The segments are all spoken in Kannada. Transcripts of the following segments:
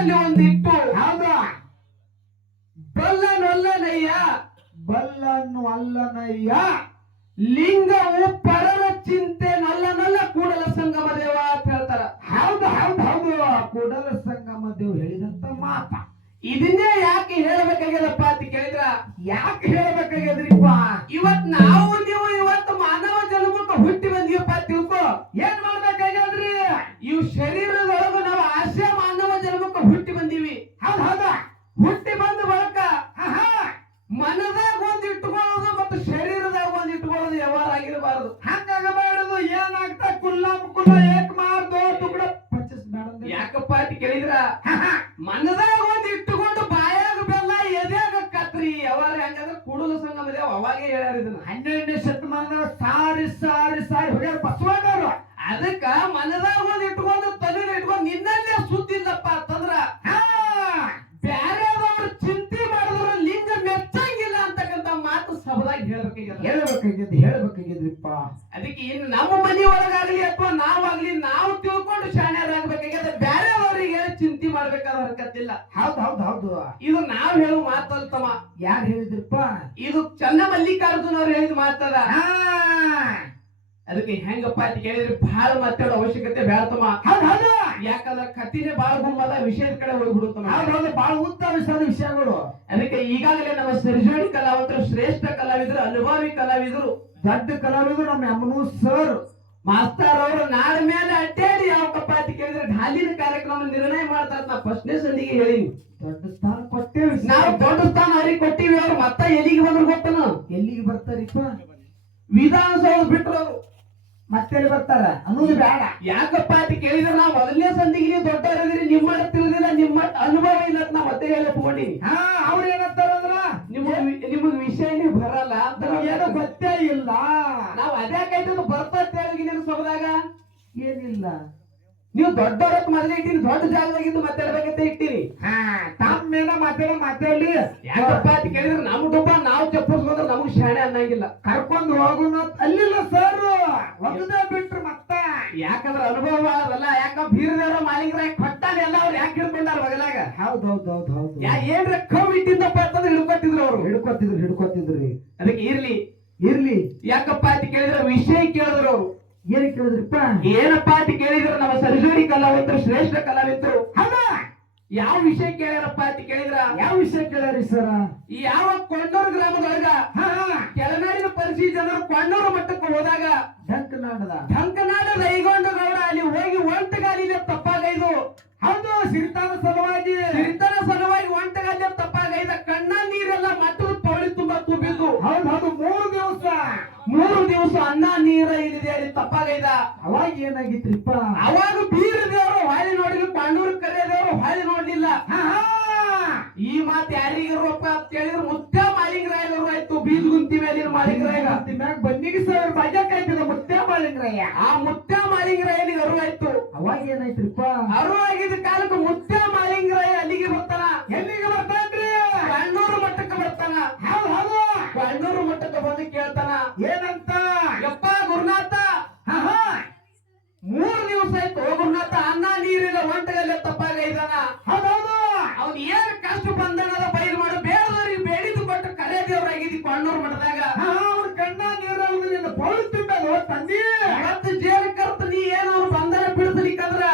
ಮನದಲ್ಲಿ ಒಂದಿಟ್ಟು ಹೌದಾ ಬಲ್ಲನೊಲ್ಲನಯ್ಯ ಬಲ್ಲನ್ನು ಅಲ್ಲನಯ್ಯ ಲಿಂಗವು ಪರರ ಚಿಂತೆ ನಲ್ಲ ಕೂಡಲ ಸಂಗಮ ದೇವ ಅಂತ ಹೇಳ್ತಾರ. ಹೌದು ಹೌದು ಹೌದು ಕೂಡಲ ಸಂಗಮ ದೇವ್ ಹೇಳಿದಂತ ಮಾತ. ಇದನ್ನೇ ಯಾಕೆ ಹೇಳ್ಬೇಕಾಗ್ಯದಪ್ಪ ಅಂತ ಕೇಳಿದ್ರ ಯಾಕೆ ಹೇಳ್ಬೇಕಾಗ್ಯದ್ರಿಪ್ಪ? ಇವತ್ ನಾವು ನೀವು ಇವತ್ತು ಮಾನವ ಜನ್ಮಕ್ಕೆ ಹುಟ್ಟಿ ಬಂದೀವಪ್ಪ ತಿಳ್ಕೊ. ಏನ್ ಮಾಡ್ಬೇಕಾಗ್ಯದ್ರಿ? ಇವು ಶರೀರದೊಳಗ ನಾವು ಆಸೆ ಮಾನವ ಜನ್ಮಕ್ಕೆ ಹುಟ್ಟಿ ಬಂದೀವಿ. ಹೌದ್ ಹೌದಾ? ಹುಟ್ಟಿ ಬಂದ ಬಳಕ ಮನದಾಗ ಒಂದ್ ಇಟ್ಕೊಳ್ಳೋದು ಮತ್ತು ಶರೀರದಾಗ ಒಂದ್ ಇಟ್ಕೊಳ್ಳೋದು ವ್ಯವಹಾರ ಆಗಿರಬಾರದು. ಹಂಗಾಗಬಾರದು. ಏನಾಗ್ತಾ ಕುಲ್ಲ ಏಕ್ ಮಾರ್ದು ಟುಕಡ ಪಂಚಿಸ್ಬೇಡ. ಯಾಕಪ್ಪ ಅಂತ ಕೇಳಿದ್ರ ಮನದಾಗ ಒಂದ್ ಇಟ್ಟುಕೊಂಡು ಬಾಯಾಗ ಬೆಲ್ಲ ಎದೆಯಾಗ ಕತ್ರಿ ವ್ಯವಹಾರ ಹೆಂಗಂದ್ರೆ ಕೂಡಲ ಸಂಗಮ ದೇವ ಅವಾಗೇ ಹೇಳ್ಯಾರ ಇದನ್ನ. 12ನೇ ಶತಮಾನದ ಸಾರಿ ಸಾರಿ ಸಾರಿ ಹೋಗ್ಯಾರ ಬಸವಣ್ಣವರು. ಅದಕ್ಕ ಮನದಾಗ ಒಂದ್ ಇಟ್ಕೊಂಡು ತಲೆ ಇಟ್ಕೊಂಡು ನಿನ್ನಲ್ಲೇ ಸುದ್ದಿಲ್ಲಪ್ಪ ಅಂತಂದ್ರ ಬ್ಯಾರೆದವ್ರು ಚಿಂತೆ ಮಾಡಿದ್ರು ಲಿಂಗ ಮೆಚ್ಚಂಗಿಲ್ಲ ಅಂತಕ್ಕಂತ ಮಾತು ಸಭದಾಗ ಹೇಳ್ಬೇಕಾಗಿದ್ರಿಪ್ಪ. ಅದಕ್ಕೆ ಇನ್ನು ನಮ್ಮ ಮನಿ ಒಳಗಾಗ್ಲಿ ಅಥವಾ ನಾವಾಗ್ಲಿ ನಾವು ತಿಳ್ಕೊಂಡು ಶಾಣ್ಯರಾಗಬೇಕಾಗ್ಯದ. ಬ್ಯಾರೆದವ್ರಿಗೆ ಚಿಂತೆ ಮಾಡ್ಬೇಕಾದ ಹರಕತ್ತಿಲ್ಲ. ಹೌದು ಹೌದು ಹೌದು. ಇದು ನಾವ್ ಹೇಳುವ ಮಾತಲ್ತಮ್ಮ. ಯಾರು ಹೇಳಿದ್ರಿಪ್ಪ? ಇದು ಚನ್ನ ಮಲ್ಲಿಕಾರ್ಜುನ ಅವ್ರು ಹೇಳಿದ ಮಾತದ. ಅದಕ್ಕೆ ಹೆಂಗಪ್ಪ ಅಂತ ಕೇಳಿದ್ರೆ ಬಹಳ ಮಾತಾಡೋ ಅವಶ್ಯಕತೆ ಬೇಡತಮ್ಮ. ಯಾಕಂದ್ರೆ ಕತ್ತಿನೇ ಬಹಳ ಗುಮ್ಮದ ವಿಷಯದ ಕಡೆ ಹೋಗ್ಬಿಡುತ್ತಮ್ಮ. ಹೌದು ಬಹಳ ಉತ್ತಮಿಸಿದ ವಿಷಯಗಳು. ಅದಕ್ಕೆ ಈಗಾಗಲೇ ನಮ್ಮ ಸೃಜನಿ ಕಲಾವಂತರು, ಶ್ರೇಷ್ಠ ಕಲಾವಿದರು, ಅನುಭವಿ ಕಲಾವಿದರು, ದೊಡ್ಡ ಕಲಾವಿದರು ನಮ್ಮ ಅಮ್ಮನು ಸರ್ ಮಾಸ್ತರ್ ಅವರು ನಾಡ ಮೇಲೆ ಅಡ್ಡಾಡಿ ಯಾವಪ್ಪ ಅಂತ ಕೇಳಿದ್ರೆ ಢಾಲಿನ ಕಾರ್ಯಕ್ರಮ ನಿರ್ಣಯ ಮಾಡ್ತಾರ. ನಾ ಫಸ್ಟ್ನೇ ಸಂದಿಗೆ ಹೇಳಿನಿ ದೊಡ್ಡ ಸ್ಥಾನ ಕೊಟ್ಟೇವಿ. ನಾವು ದೊಡ್ಡ ಸ್ಥಾನ ಅವ್ರಿಗೆ ಕೊಟ್ಟಿವಿ. ಅವ್ರು ಮತ್ತ ಎಲ್ಲಿಗೆ ಬಂದ್ರು ಗೊತ್ತನ? ಎಲ್ಲಿಗೆ ಬರ್ತಾರಿಪ್ಪ? ವಿಧಾನಸೌಧ ಬಿಟ್ರು ಅವರು ಮತ್ತೆ ಬರ್ತಾರ ಅನ್ನೋದು ಬೇಡ. ಯಾಕಪ್ಪ ಅಂತ ಕೇಳಿದ್ರೆ ನಾವು ಮೊದಲನೇ ಸಂದಿಗೆ ದೊಡ್ಡವರಿದ್ರಿ, ನಿಮ್ಮ ತಿಳಿದಿಲ್ಲ, ನಿಮ್ಮ ಅನುಭವ ಇಲ್ಲ ಅಂತ ನಾ ಮತ್ತೆ ಹೇಳಕೊಂಡಿನಿ. ಅವ್ರು ಏನಂತಾರಂದ್ರ ನಿಮಗ್ ವಿಷಯನೇ ಬರಲ್ಲ ಅಂತ ಏನೋ ಗೊತ್ತೇ ಇಲ್ಲ. ನಾವ್ ಅದ್ಯಾಕಾಯ್ತದ ಬರ್ತೇಳಿಗೆ ನಿನ್ ಸೊಬದಾಗ ಏನಿಲ್ಲ. ನೀವು ದೊಡ್ಡವ್ರತ್ ಮೊದಲೇ ಇಟ್ಟಿನಿ, ದೊಡ್ಡ ಜಾಗದಾಗಿದ್ದು ಮಾತಾಡ್ಬೇಕಂತ ಇಟ್ಟಿನಿ. ತಮ್ಮೇನ ಮಾತಾಡಿ ಯಾಕಪ್ಪ ಅಂತ ಕೇಳಿದ್ರೆ ನಮ್ ಡುಬ್ಬ ನಾವು ಚಪ್ಪಸ್ಕೊಂಡ್ರೆ ನಮಗ್ ಶಾಣೆ ಅನ್ನಂಗಿಲ್ಲ. ಕರ್ಕೊಂಡು ಹೋಗೋಣ ಅಲ್ಲಿಲ್ಲ ಸರ್ ಒಂದೇ ಬಿಟ್ರು ಮತ್ತ. ಯಾಕಂದ್ರೆ ಅನುಭವ ಅದಲ್ಲ. ಯಾಕ ಬೀರದೇವ್ರ ಮಾಲೀಕರ ಕೊಟ್ಟಾನ ಎಲ್ಲ ಅವ್ರು ಯಾಕೆ ಹಿಡ್ಕೊಂಡಾರ ಬಗಲಾಗ? ಹೌದ್ ಹೌದ್ ಹೌದ್ ಹೌದು. ಏನ್ರ ಕವ್ ಇಟ್ಟಿದ್ದಪ್ಪ ಅಂತಂದ್ರೆ ಹಿಡ್ಕೊತಿದ್ರು ಅವ್ರು. ಹಿಡ್ಕೊತಿದ್ರಿ. ಅದಕ್ಕೆ ಇರ್ಲಿ ಇರ್ಲಿ. ಯಾಕಪ್ಪ ಅಂತ ಕೇಳಿದ್ರೆ ವಿಷಯ ಕೇಳಿದ್ರು ಅವ್ರು. ಏನ್ ಕೇಳಿದ್ರಿಪ್ಪ? ಏನಪ್ಪಾ ಅಂತ ಕೇಳಿದ್ರು ನಮ್ಮ ಸರಜೋಡಿ ಕಲಾವಿದರು, ಶ್ರೇಷ್ಠ ಕಲಾವಿದರು ಹೌದಾ ಯಾವ ವಿಷಯ ಕೇಳ್ಯಾರಪ್ಪ ಅಂತ ಕೇಳಿದ್ರ? ಯಾವ ವಿಷಯ ಕೇಳ್ಯಾರಿ ಸರ? ಯಾವ ಕೊಂಡೂರು ಗ್ರಾಮದೊಳಗ ಕೆಳನಾಡಿನ ಪರಿಸ್ಥಿತಿ ಜನರು ಕೊಂಡೂರು ಮಟ್ಟಕ್ಕೆ ಹೋದಾಗ ಢಂಕನಾಡ ರೈಗೊಂಡ ಗೌಡ ಅಲ್ಲಿ ಹೋಗಿ ಒಂಟಗಾಲಿನ ತಪ್ಪಾಗೈದು. ಹೌದು ಸಿರಿತಾನ ಸಲುವಾಗಿ ಒಂಟಗಾಲಿನ ತಪ್ಪಾಗೈದ. ಕಣ್ಣ ನೀರೆಲ್ಲ ಮಟ್ಟದ ತೊಳಿ ತುಂಬಾ ತುಂಬಿದ್ದು. ಹೌದು 3 ದಿವಸ ಅನ್ನ ನೀರ ಇಲ್ಲಿದೆ ಅಲ್ಲಿ ತಪ್ಪಾಗೈದ. ಅವಾಗ ಏನಾಗಿತ್ರಿಪ್ಪ? ಅವಾಗ ಬೀರ ದೇವರು ಹೊಳಿ ನೋಡಿಲ್ಲ, ಕೊಂಡೂರು ಕರೆ ದೇವರು ಹೊಳಿ ನೋಡ್ಲಿಲ್ಲ. ಈ ಮಾತು ಯಾರಿಗೆ ರೊಕ್ಕ ಅಂತ ಹೇಳಿದ್ರೆ ಮುತ್ಯ ಮಾಲಿಂಗರಾಯರು ಆಯ್ತು. ಬೀಜ ಗುಂತಿ ಮೇಲಿನ ಮಾಲಿಂಗರಾಯ ಬನ್ನಿಗೆ ಸರ್ ಬಜಾಕಾಯ್ತದ ಮುತ್ಯ ಮಾಲಿಂಗರಾಯ. ಆ ಮುತ್ಯ ಮಾಲಿಂಗರಾಯನಿಗೆ ಅರು ಆಯ್ತು. ಅವಾಗ ಏನಾಯ್ತ್ರಿಪ್ಪ? ಅರು ಆಗಿದ್ದ ಕಾಲಕ್ಕೆ ಮುತ್ಯ ಮಾಲಿಂಗರಾಯ ಅಲ್ಲಿಗೆ ಬರ್ತಾನ. ಎಲ್ಲಿಗೆ ಬರ್ತಾನ್ರಿ? ಕೊಂಡೂರು ಮಟ್ಟಕ್ಕೆ ಬರ್ತಾನ. ಹೌದು ಕೊಂಡೂರು ಮಟ್ಟಕ್ಕೆ ಬಂದು ಕೇಳ್ತಾನ ಏನಂತ? ಯಪ್ಪ ಗುರುನಾಥ, 3 ದಿವಸ ಆಯ್ತು ಗುರುನಾಥ ಅನ್ನ ನೀರಿಲ್ಲ, ಒಂಟಗಲ್ಲ ತಪ್ಪಾಗೈದಾನ. ಹೌದೌದು. ಅವ್ನು ಏನ್ ಕಷ್ಟ ಬಂದನದ ಬಯಲು ಮಾಡು. ಬೇಡದವ್ರಿಗೆ ಬೇಡಿದ್ದು ಕೊಟ್ಟು ಕರೆ ದೇವರಾಗಿದ್ದಿ ಕೊಂಡೂರು ಮಠದಾಗ. ಅವ್ರ ಕಣ್ಣ ನೀರಲ್ಲಿ ಪೌರು ತಿಂಬದು ತಂದಿ. ಇವತ್ತು ಜೇಲ್ ಕರ್ತ ನೀ ಏನು ಅವ್ರು ಬಂಧನ ಬಿಡಿಸ್ಲಿಕ್ಕಂದ್ರ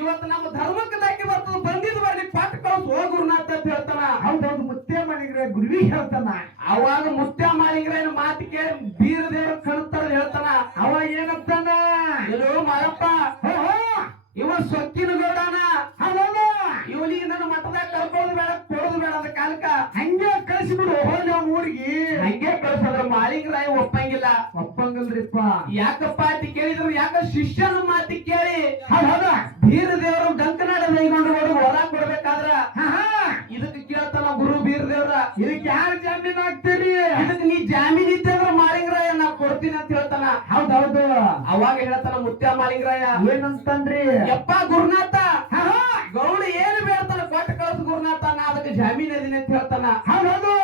ಇವತ್ತು ನಮ್ಮ ಧರ್ಮಕ್ಕೆ ದಾಕಿ ಬರ್ತದ. ಬಂದಿದ್ದು ಬರ್ಲಿ ಕೊಟ್ಟು ಕಳ್ಸು ಹೋಗ್ ಗುರುನಾಥ ಅಂತ ಹೇಳ್ತಾನ. ಹೌದೌದು ಮುತ್ಯ ಮಾಲಿಂಗರಾಯ ಗುರುವಿ ಹೇಳ್ತಾನ. ಅವಾಗ ಮುತ್ಯ ಮಾಲಿಂಗರಾಯನ ಮಾತು ಕೇಳಿ ಬೀರ ದೇವ್ರ ಕಳ್ತಾರ ಹೇಳ್ತಾನ. ಅವಾಗ ಏನಂತಾನ? ಇದು ಮರಪ್ಪ ಇವ ಸೊಕ್ಕಿನ ಗೌಡನ. ಹೌದೌದು. ಇವನಿಗೆ ನನ್ನ ಮಠದಾಗ ಕರ್ಕೊಳ್ಳೋದು ಬೇಡ, ಕೊಡೋದು ಬೇಡ ಅಂತ ಕಾಲಕ್ಕ ಹಂಗೆ ಕಳಿಸಿಬಿಡು ಹೋಗಿ ಅವ್ನ ಊರಿಗೆ. ಹಂಗೆ ಕಳ್ಸಂದ್ರ ಮಾಲಿಂಗರಾಯ ಒಪ್ಪಂಗಿಲ್ರಿಪ್ಪ. ಯಾಕಪ್ಪ ಅಂತ ಕೇಳಿದ್ರು ಯಾಕ ಶಿಷ್ಯನ ಮಾತಿ ಕೇಳಿ ಹೌದಾ ಬೀರ ದೇವರು ಡಂಕನಾಡ ನೈಗೊಂಡು ಹೊರ ಕೊಡ್ಬೇಕಾದ್ರ ಇದಕ್ಕೆ ಕೇಳ್ತಾನ ಗುರು ಬೀರ ದೇವ್ರ. ಇದಕ್ಕೆ ಯಾರು ಜಾಮೀನ್ ಆಗ್ತೀರಿ? ಇದಕ್ಕೆ ನೀ ಜಾಮೀನ್ ಇದ್ದಂದ್ರ ಮಾಲಿಂಗರಾಯ ನಾ ಕೊಡ್ತೀನಿ ಅಂತ ಹೇಳ್ತಾನ. ಹೌದೌದು. ಅವಾಗ ಹೇಳ್ತಾನ ಮುತ್ಯ ಮಾಲಿಂಗರಾಯ ಏನಂತನ್ರಿ? ಯಪ್ಪ ಗುರುನಾಥ, ಗೌಡ ಏನು ಬೇಡ್ತಾನ ಕೊಟ್ಟು ಕಳ್ಸ ಗುರುನಾಥ, ನಾ ಅದಕ್ಕೆ ಜಾಮೀನ್ ಅದೀನಿ ಅಂತ ಹೇಳ್ತಾನ. ಹೌದೌದು.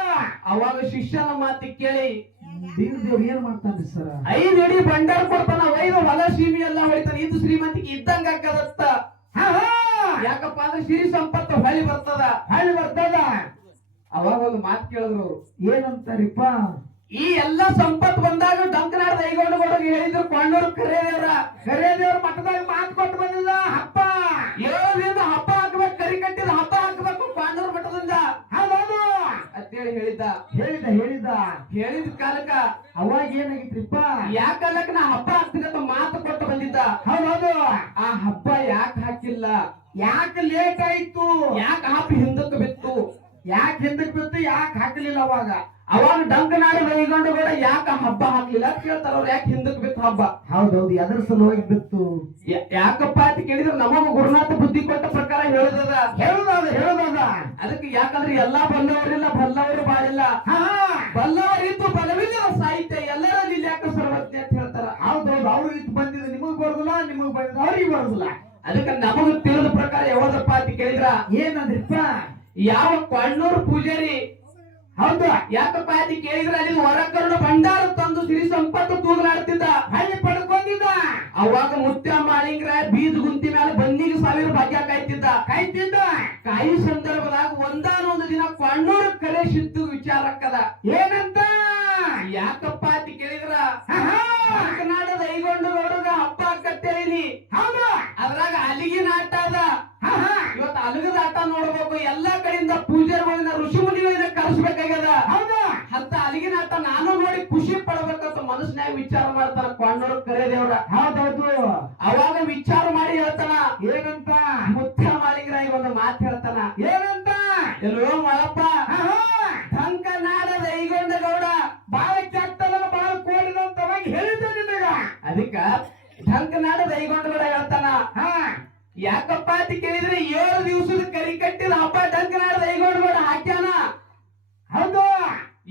ಅವಾಗ ಶಿಷ್ಯನ ಮಾತಿ ಕೇಳಿ ಬೀರ ದೇವ್ರು ಏನ್ ಮಾಡ್ತಾನ್ರಿ ಸರ? 5 ಅಡಿ ಬಂಡಾರ ಕೊಡ್ತಾನ. 5 ಹೊಲ ಸೀಮಿ ಎಲ್ಲ ಹೊಡಿತಾನ. ಇದು ಶ್ರೀಮಂತಿಗೆ ಇದ್ದಂಗ ಹಾಕದತ್ತ. ಯಾಕಪ್ಪ ಅಂದ್ರೆ ಸಿರಿ ಸಂಪತ್ತು ಹೊಳಿ ಬರ್ತದ. ಹಳ್ಳಿ ಬರ್ತದ. ಅವಾಗ ಒಂದು ಮಾತು ಕೇಳಿದ್ರು ಅವ್ರು, ಏನಂತಾರಿಪ್ಪ? ಈ ಎಲ್ಲಾ ಸಂಪತ್ತು ಬಂದಾಗ ಡಂಕನಾಡ ದೈಗೊಂಡಗೌಡರಿಗೆ ಹೇಳಿದ್ರು ಕೊಂಡೂರು ಕರೇದೇವ್ರ. ಕರೇದೇವ್ರ ಮಠದಾಗ ಮಾತು ಕೊಟ್ಟು ಬಂದಿಲ್ಲ. ಹಬ್ಬ 7 ದಿನದ ಹಬ್ಬ ಹಾಕ್ಬೇಕು, ಕರಿ ಕಟ್ಟಿದ ಹಬ್ಬ ಹಾಕ್ಬೇಕು ಕೊಂಡೂರು ಮಠದಿಂದ ಹೌದೌದು ಅಂತೇಳಿ ಹೇಳಿದ್ದ. ಹೇಳಿದ ಕಾಲಕ್ಕ ಅವಾಗ ಏನಾಗಿತ್ರಿಪ್ಪ? ಯಾಕಲ್ಲಕ ನಾ ಹಬ್ಬ ಹಾಕ್ತಿಗತ್ತ ಮಾತು ಕೊಟ್ಟು ಬಂದಿದ್ದ. ಹೌದೌದು. ಆ ಹಬ್ಬ ಯಾಕೆ ಹಾಕಿಲ್ಲ? ಯಾಕೆ ಲೇಟ್ ಆಯ್ತು? ಯಾಕೆ ಹಾಕಿ ಹಿಂದಕ್ಕೆ ಬಿತ್ತು? ಯಾಕೆ ಹಿಂದಕ್ಕೆ ಬಿತ್ತು? ಯಾಕೆ ಹಾಕಲಿಲ್ಲ ಅವಾಗ? ಅವಾಗ ಡಂಕನಾಡ ದೈಗೊಂಡಗೌಡ ಯಾಕ ಹಬ್ಬ ಹಾಕ್ಲಿಲ್ಲ ಅಂತ ಕೇಳ್ತಾರ ಅವ್ರು. ಯಾಕೆ ಹಿಂದಕ್ಕೆ ಬಿತ್ತು ಹಬ್ಬ? ಹೌದೌದು. ಎದ್ರ ಸಲುವಾಗಿ ಬಿತ್ತು? ಯಾಕಪ್ಪ ಅಂತ ಕೇಳಿದ್ರೆ ನಮಗ ಗುರುನಾಥ ಬುದ್ಧಿ ಕೊಟ್ಟ ಪ್ರಕಾರ ಹೇಳುದದ. ಅದಕ್ಕೆ ಯಾಕಂದ್ರೆ ಎಲ್ಲಾ ಬಲ್ಲವರಿಲ್ಲ, ಬಲ್ಲವರು ಬಾಳಿಲ್ಲ. ಬಲ್ಲವರಿದ್ದು ಬಲವಿಲ್ಲ ಸಾಹಿತ್ಯ ಎಲ್ಲರಲ್ಲಿ ಯಾಕೆ ಸರ್ವಜ್ಞ ಅಂತ ಹೇಳ್ತಾರ. ಹೌದೌದು. ಅವ್ರಿಗೆ ಇತ್ತು ಬಂದಿದ್ದು ನಿಮಗ್ ಬರುದಿಲ್ಲ, ನಿಮಗ್ ಬಂದಿದ್ದು ಅವ್ರಿಗೆ ಬರುದಿಲ್ಲ. ಅದಕ್ಕೆ ನಮಗ ತಿಳಿದ ಪ್ರಕಾರ ಯಾವ್ದಪ್ಪ ಅಂತ ಕೇಳಿದ್ರ ಏನಂದ್ರಿಪ್ಪ? ಯಾವ ಕೊಂಡೂರು ಪೂಜಾರಿ ಹೌದು. ಯಾಕಪ್ಪ ಅಂತ ಕೇಳಿದ್ರೆ ಅಲ್ಲಿ ಹೊರಕರುಣ ಭಂಡಾರ ತಂದು ಸಿರಿ ಸಂಪತ್ತು ತೂಗಲಾಡ್ತಿದ್ದ, ಹಳ್ಳಿ ಪಡ್ಕೊಂಡಿದ್ದ. ಅವಾಗ ಮುತ್ಯ ಮಾಳಿಂಗರಾಯ ಬೀಜ ಗುಂತಿ ಮೇಲೆ ಬಂದಿಗೆ 1000 ಭಾಗ್ಯ ಕಾಯ್ತಿದ್ದ. ಕಾಯಿ ಸಂದರ್ಭದಾಗ ಒಂದಾನೊಂದು ದಿನ ಕೊಂಡೂರು ಕರೆ ಸಿದ್ದು ವಿಚಾರಕ್ಕದ. ಏನಂತ? ಯಾಕಪ್ಪ ಅಂತ ಕೇಳಿದ್ರ ಕರ್ನಾಟಕದ ಐಗೊಂಡಗೌಡಗ ಹಬ್ಬ ಆಕತ್ತೇಳಿ. ಹೌದು. ಅದ್ರಾಗ ಅಲಿಗಿನ ಆಟ ಅದ. ಇವತ್ತು ಅಲಗದ ಆಟ ನೋಡ್ಬೇಕು. ಎಲ್ಲಾ ಕಡೆಯಿಂದ ಪೂಜಾರಿಗಳನ್ನ ಋಷಿ ಮುನಿಗಳನ್ನ ಕರೆಸ್ಬೇಕಾಗ್ಯದ. ಅಂತ ಅಲಿಗಿನ ಆಟ ನಾನು ನೋಡಿ ಖುಷಿ ಪಡ್ಬೇಕಂತ ಮನಸ್ಸಿನಾಗ ವಿಚಾರ ಮಾಡ್ತಾನ ಕೊಂಡೂರು ಕರೆದೇವ್ರ. ಹೌದೌದು. ಅವಾಗ ವಿಚಾರ ಮಾಡಿ ಹೇಳ್ತಾನ. ಏನಂತ? ಮುತ್ಯ ಮಾಳಿಂಗರಾಯ ಒಂದು ಮಾತು ಹೇಳ್ತಾನ. ಏನಂತ? ಎಲ್ಲೋ ಮಳಪ್ಪ ಡಂಕನಾಡದ ಐಗೊಂಡಗೌಡ ಬಾಳ ಕೆಟ್ಟದ, ಬಾಳ ಕೋಡಿದಂತ ಹೇಳಿದ್ದ ನಿನಗ. ಅದಕ್ಕ ಡಂಕನಾಡದ ಐಗೊಂಡಗೌಡ ಹೇಳ್ತಾನ. ಯಾಕಪ್ಪ ಅಂತ ಕೇಳಿದ್ರೆ 7 ದಿವಸದ ಕರಿ ಕಟ್ಟಿದ ಹಬ್ಬ ಡಂಕನಾಡದ ಐಗೊಂಡಗೌಡ ಹಾಕ್ಯಾನ. ಹೌದು.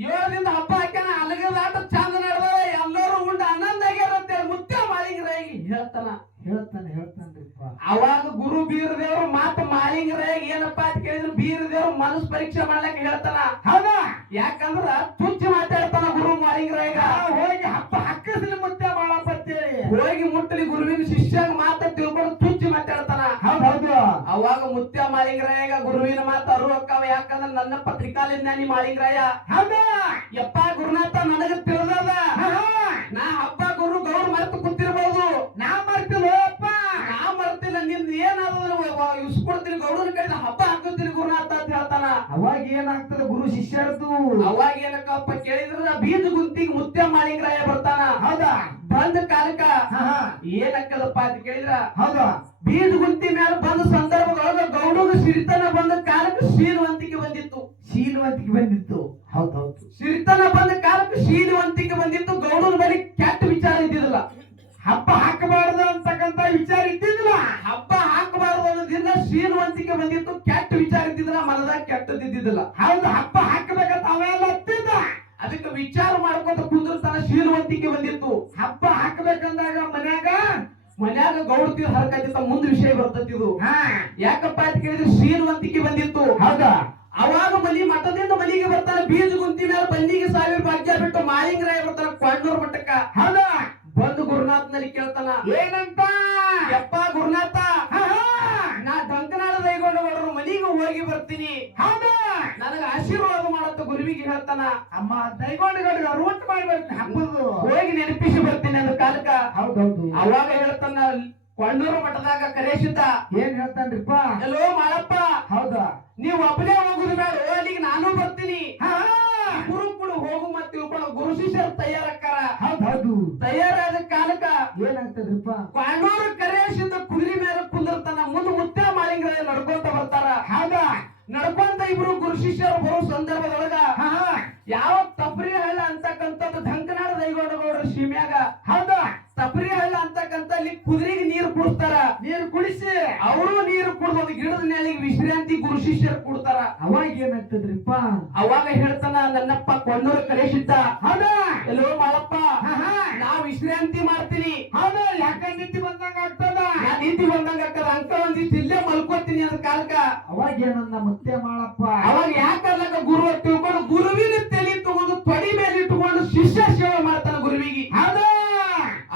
7 ದಿನದ ಹಬ್ಬ ಹಾಕ್ಯಾನ. ಅಲಗದ ಆಟ ಚಂದ ನಡೆದ, ಎಲ್ಲರೂ ಉಂಡು ಆನಂದ ಆಗ್ಯಾರ ಅಂತೇಳಿ ಮುತ್ಯ ಮಾಳಿಂಗರಾಯ ಹೇಳ್ತಾನ. ಹೇಳ್ತಾನ್ರಿಪ್ಪ. ಅವಾಗ ಗುರು ಬೀರದೇವ್ರು ಮಾತು ಮಾಳಿಂಗರಾಯ ಏನಪ್ಪ ಅಂತ ಕೇಳಿದ್ರು ಬೀರದೇವ್ರು ಮನಸ್ ಪರೀಕ್ಷೆ ಮಾಡ್ಲಕ್ಕ ಹೇಳ್ತಾನ. ಹೌದಾ? ಯಾಕಂದ್ರ ತುಚ್ಚ ಮಾತಾಡ್ತಾನ ಗುರು ಮಾಳಿಂಗರಾಯಗ. ಹೋಗಿ ಹಬ್ಬ ಹಕ್ಕಸ್ಲಿ ಮುತ್ಯ ಮಾಡಪ್ಪ ಅಂತೇಳಿ ಹೋಗಿ ಮುಟ್ಟಲಿ ಗುರುವಿನ ಶಿಷ್ಯಾಗ ಮಾತ ತಿಳ್ಕೊಂಡು ತುಚ್ಚ ಮಾತಾಡ್ತಾನ. ಹೌದೌದು. ಅವಾಗ ಮುತ್ಯ ಮಾಳಿಂಗರಾಯಗ ಗುರುವಿನ ಮಾತು ಅರುವಕ್ಕವ. ಯಾಕಂದ್ರ ನನ್ನ ಪತ್ರಿಕಾಲಿಂದಾನಿ ಮಾಳಿಂಗರಾಯ. ಹೌದಾ? ಯಪ್ಪ ಗುರುನಾಥ ನನಗ ತಿಳಿದದ. ನಾ ಹಬ್ಬ ಗುರು ಗೌರ್ ಮರೆತು ಕೂತಿರ್ಬೋದು. ನಾ ಮರ್ತಿಲ್ಲಪ್ಪ. ನಾ ಮರ್ತಿಲ್ಲ. ನಿಂದ ಏನಾದ್ರು ಇಸ್ಕೊಡ್ತೀನಿ ಗೌಡನ ಕಡೆ ಹಬ್ಬ ಹಾಕೋತೀನಿ ಗುರುನಾಥ ಅಂತ ಹೇಳ್ತಾನ. ಅವಾಗ ಏನಾಗ್ತದೆ ಗುರು ಶಿಷ್ಯರದು? ಅವಾಗ ಏನಕ್ಕಪ್ಪ ಕೇಳಿದ್ರ ಬೀಜ ಗುಂತಿಗೆ ಮುತ್ಯ ಮಾಳಿಂಗರಾಯ ಬರ್ತಾನ. ಹೌದಾ? ಬಂದ ಕಾಲಕ್ಕ ಏನಕ್ಕದಪ್ಪ ಅಂತ ಕೇಳಿದ್ರ ಹೌದಾ? ಬೀಜ ಗುಂತಿ ಮೇಲೆ ಬಂದ ಸಂದರ್ಭದೊಳಗ ಗೌಡಗ ಸಿರಿತನ ಬಂದ ಕಾಲಕ್ಕೆ ಶೀಲವಂತಿಕೆ ಬಂದಿತ್ತು. ಹೌದೌದು. ಸಿರಿತನ ಬಂದ ಕಾಲಕ್ಕೆ ಶೀಲವಂತಿಕೆ ಬಂದಿತ್ತು. ಗೌಡನ ಬಳಿ ಕೆಟ್ಟ ವಿಚಾರ ಇದ್ದಿದ್ದಿಲ್ಲ. ಹಬ್ಬ ಹಾಕಬಾರದು ಅಂತಕ್ಕಂತ ವಿಚಾರ ಇದ್ದಿದ್ದಿಲ್ಲ. ಹಬ್ಬ ಹಾಕಬಾರದು ಅನ್ನೋದ್ರಿಂದ ಶೀಲವಂತಿಕೆ ಬಂದಿತ್ತು. ಕೆಟ್ಟ ವಿಚಾರ ಇದ್ದಿದ್ದಿಲ್ಲ, ಮನದಾಗ ಕೆಟ್ಟದಿದ್ದಿದ್ದಿಲ್ಲ. ಹೌದು. ಹಬ್ಬ ಹಾಕಬೇಕಂತ ಅವೆಲ್ಲ ಹತ್ತಿದ್ದ. ಅದಕ್ಕೆ ವಿಚಾರ ಮಾಡ್ಕೊಂತ ಕುಂದ್ರತನ ಶೀಲವಂತಿಕೆ ಬಂದಿತ್ತು. ಹಬ್ಬ ಹಾಕಬೇಕಂದಾಗ ಮನ್ಯಾಗ ಗೌಡ್ತಿ ಹರಕತ್ತಿತ್ತ. ಮುಂದೆ ವಿಷಯ ಬರ್ತತಿದು. ಯಾಕಪ್ಪ ಅಂತ ಕೇಳಿದ್ರೆ ಶೀಲವಂತಿಕೆ ಬಂದಿತ್ತು. ಹೌದಾ? ಅವಾಗ ಮಠದಿಂದ ಮನೆಗೆ ಬರ್ತಾನೆ. ಬೀಜ ಗುಂತಿ ಮೇಲೆ ಬಂದಿಗೆ 1000 ಭಾಗ್ಯ ಬಿಟ್ಟು ಮಾಳಿಂಗರಾಯ ಬರ್ತಾನ ಕೊಂಡೂರು ಮಠಕ್ಕ. ಹೌದಾ? ಬಂದು ಗುರುನಾಥನಲ್ಲಿ ಕೇಳ್ತಾನ. ಏನಂತ? ಯಪ್ಪ ಗುರುನಾಥ, ನಾ ಡಂಕನಾಡ ದೈಗೊಂಡಗೌಡರ ಮನೆಗೆ ಹೋಗಿ ಬರ್ತೀನಿ. ಹೌದಾ? ನನಗ ಆಶೀರ್ವಾದ ಮಾಡತ್ತ ಗುರುವಿಗೆ ಹೇಳ್ತಾನ. ಅಮ್ಮ ದೈಗೊಂಡಗೌಡರಿಗೆ ಅರುವತ್ತು ಮಾಡಿ ಬರ್ತೀನಿ. ಹಬ್ಬದು ಹೋಗಿ ನೆನಪಿಸಿ ಬರ್ತೀನಿ ಅಂದ ಕಾಲಕ್ಕ. ಹೌದೌದು. ಅವಾಗ ಹೇಳ್ತಾನ ಕೊಂಡೂರು ಮಠದಾಗ ಕರೆಸಿದ್ದ. ಏನ್ ಹೇಳ್ತಾನ್ರಿಪ್ಪ? ಎಲ್ಲೋ ಮಾಳಪ್ಪ, ಹೌದಾ? ನೀವು ಒಬ್ಬನೇ ಹೋಗುದು ಬೇಡ, ಅಲ್ಲಿಗೆ ನಾನು ಬರ್ತೀನಿ. ಗುರು ಕೂಡ ಹೋಗು ಮತ್ತೆ ತಿಳ್ಕೊಂಡು ಗುರು ಶಿಷ್ಯರು ತಯಾರಕ್ಕಾರ. ಹೌದೌದು. ತಯಾರಾದ ಕಾಲಕ್ಕ ಏನಾಗ್ತದ್ರಿಪ್ಪ? ಕೊಂಡೂರು ಕರೆಸಿದ್ದ ಕುದುರೆ ಮೇಲೆ ಕುಂದಿರ್ತಾನ. ಮುಂದೆ ಮುತ್ಯ ಮಾಳಿಂಗರಾಯ ನಡ್ಕೊಂತ ಬರ್ತಾರ. ಹೌದಾ? ನಡ್ಕೊಂತ ಇಬ್ರು ಗುರು ಶಿಷ್ಯರು ಬರೋ ಸಂದರ್ಭದೊಳಗ ಯಾವ ತಪ್ರಿ ಹಳ್ಳ ಅಂತಕ್ಕಂಥದ್ದು ಡಂಕನಾಡ ದೈಗೊಂಡಗೌಡರ ಸೀಮ್ಯಾಗ. ಹೌದಾ? ತಪ್ರಿ ಹಳ್ಳ ಅಂತಕ್ಕಂಥ ಅಲ್ಲಿ ಕುದುರೆಗೆ ನೀರು ಕುಡಿಸ್ತಾರ. ನೀರು ಕುಡಿಸಿ ಅವರು ನೀರು ಕುಡಿದು ಒಂದು ಗಿಡದ ನೆಲೆಗೆ ವಿಶ್ರಾಂತಿ ಗುರು ಶಿಷ್ಯರು ಕೊಡ್ತಾರ. ಅವಾಗ ಏನಾಗ್ತದ್ರಿಪ್ಪ? ಅವಾಗ ಹೇಳ್ತಾನ ನನ್ನಪ್ಪ ಕೊಂಡೂರು ಕರೆಸಿದ್ದ. ಹೌದಾ? ಎಲ್ಲೋ ಮಾಳಪ್ಪ, ನಾ ವಿಶ್ರಾಂತಿ ಮಾಡ್ತೀನಿ. ಹೌದಾ? ಯಾಕ ನೀತಿ ಬಂದಂಗ ಆಗ್ತದ? ನಾ ನೀತಿ ಬಂದಂಗ ಆಗ್ತದ. ಅಂಕ ಒಂದಿಷ್ಟು ಇಲ್ಲೇ ಮಲ್ಕೋತೀನಿ ಅಂದ ಕಾಲಕ್ಕ. ಅವಾಗ ಏನಂದ ಮುತ್ಯ ಮಾಳಪ್ಪ? ಅವಾಗ ಯಾಕಲ್ಲಕ ಗುರು ತಿಳ್ಕೊಂಡು ಗುರುವಿನ ತಲೆ ತಗೊಂಡು ತೊಡಿ ಮೇಲೆ ಇಟ್ಟುಕೊಂಡು ಶಿಷ್ಯ ಸೇವೆ ಮಾಡ್ತಾನ ಗುರುವಿಗೆ. ಹೌದಾ?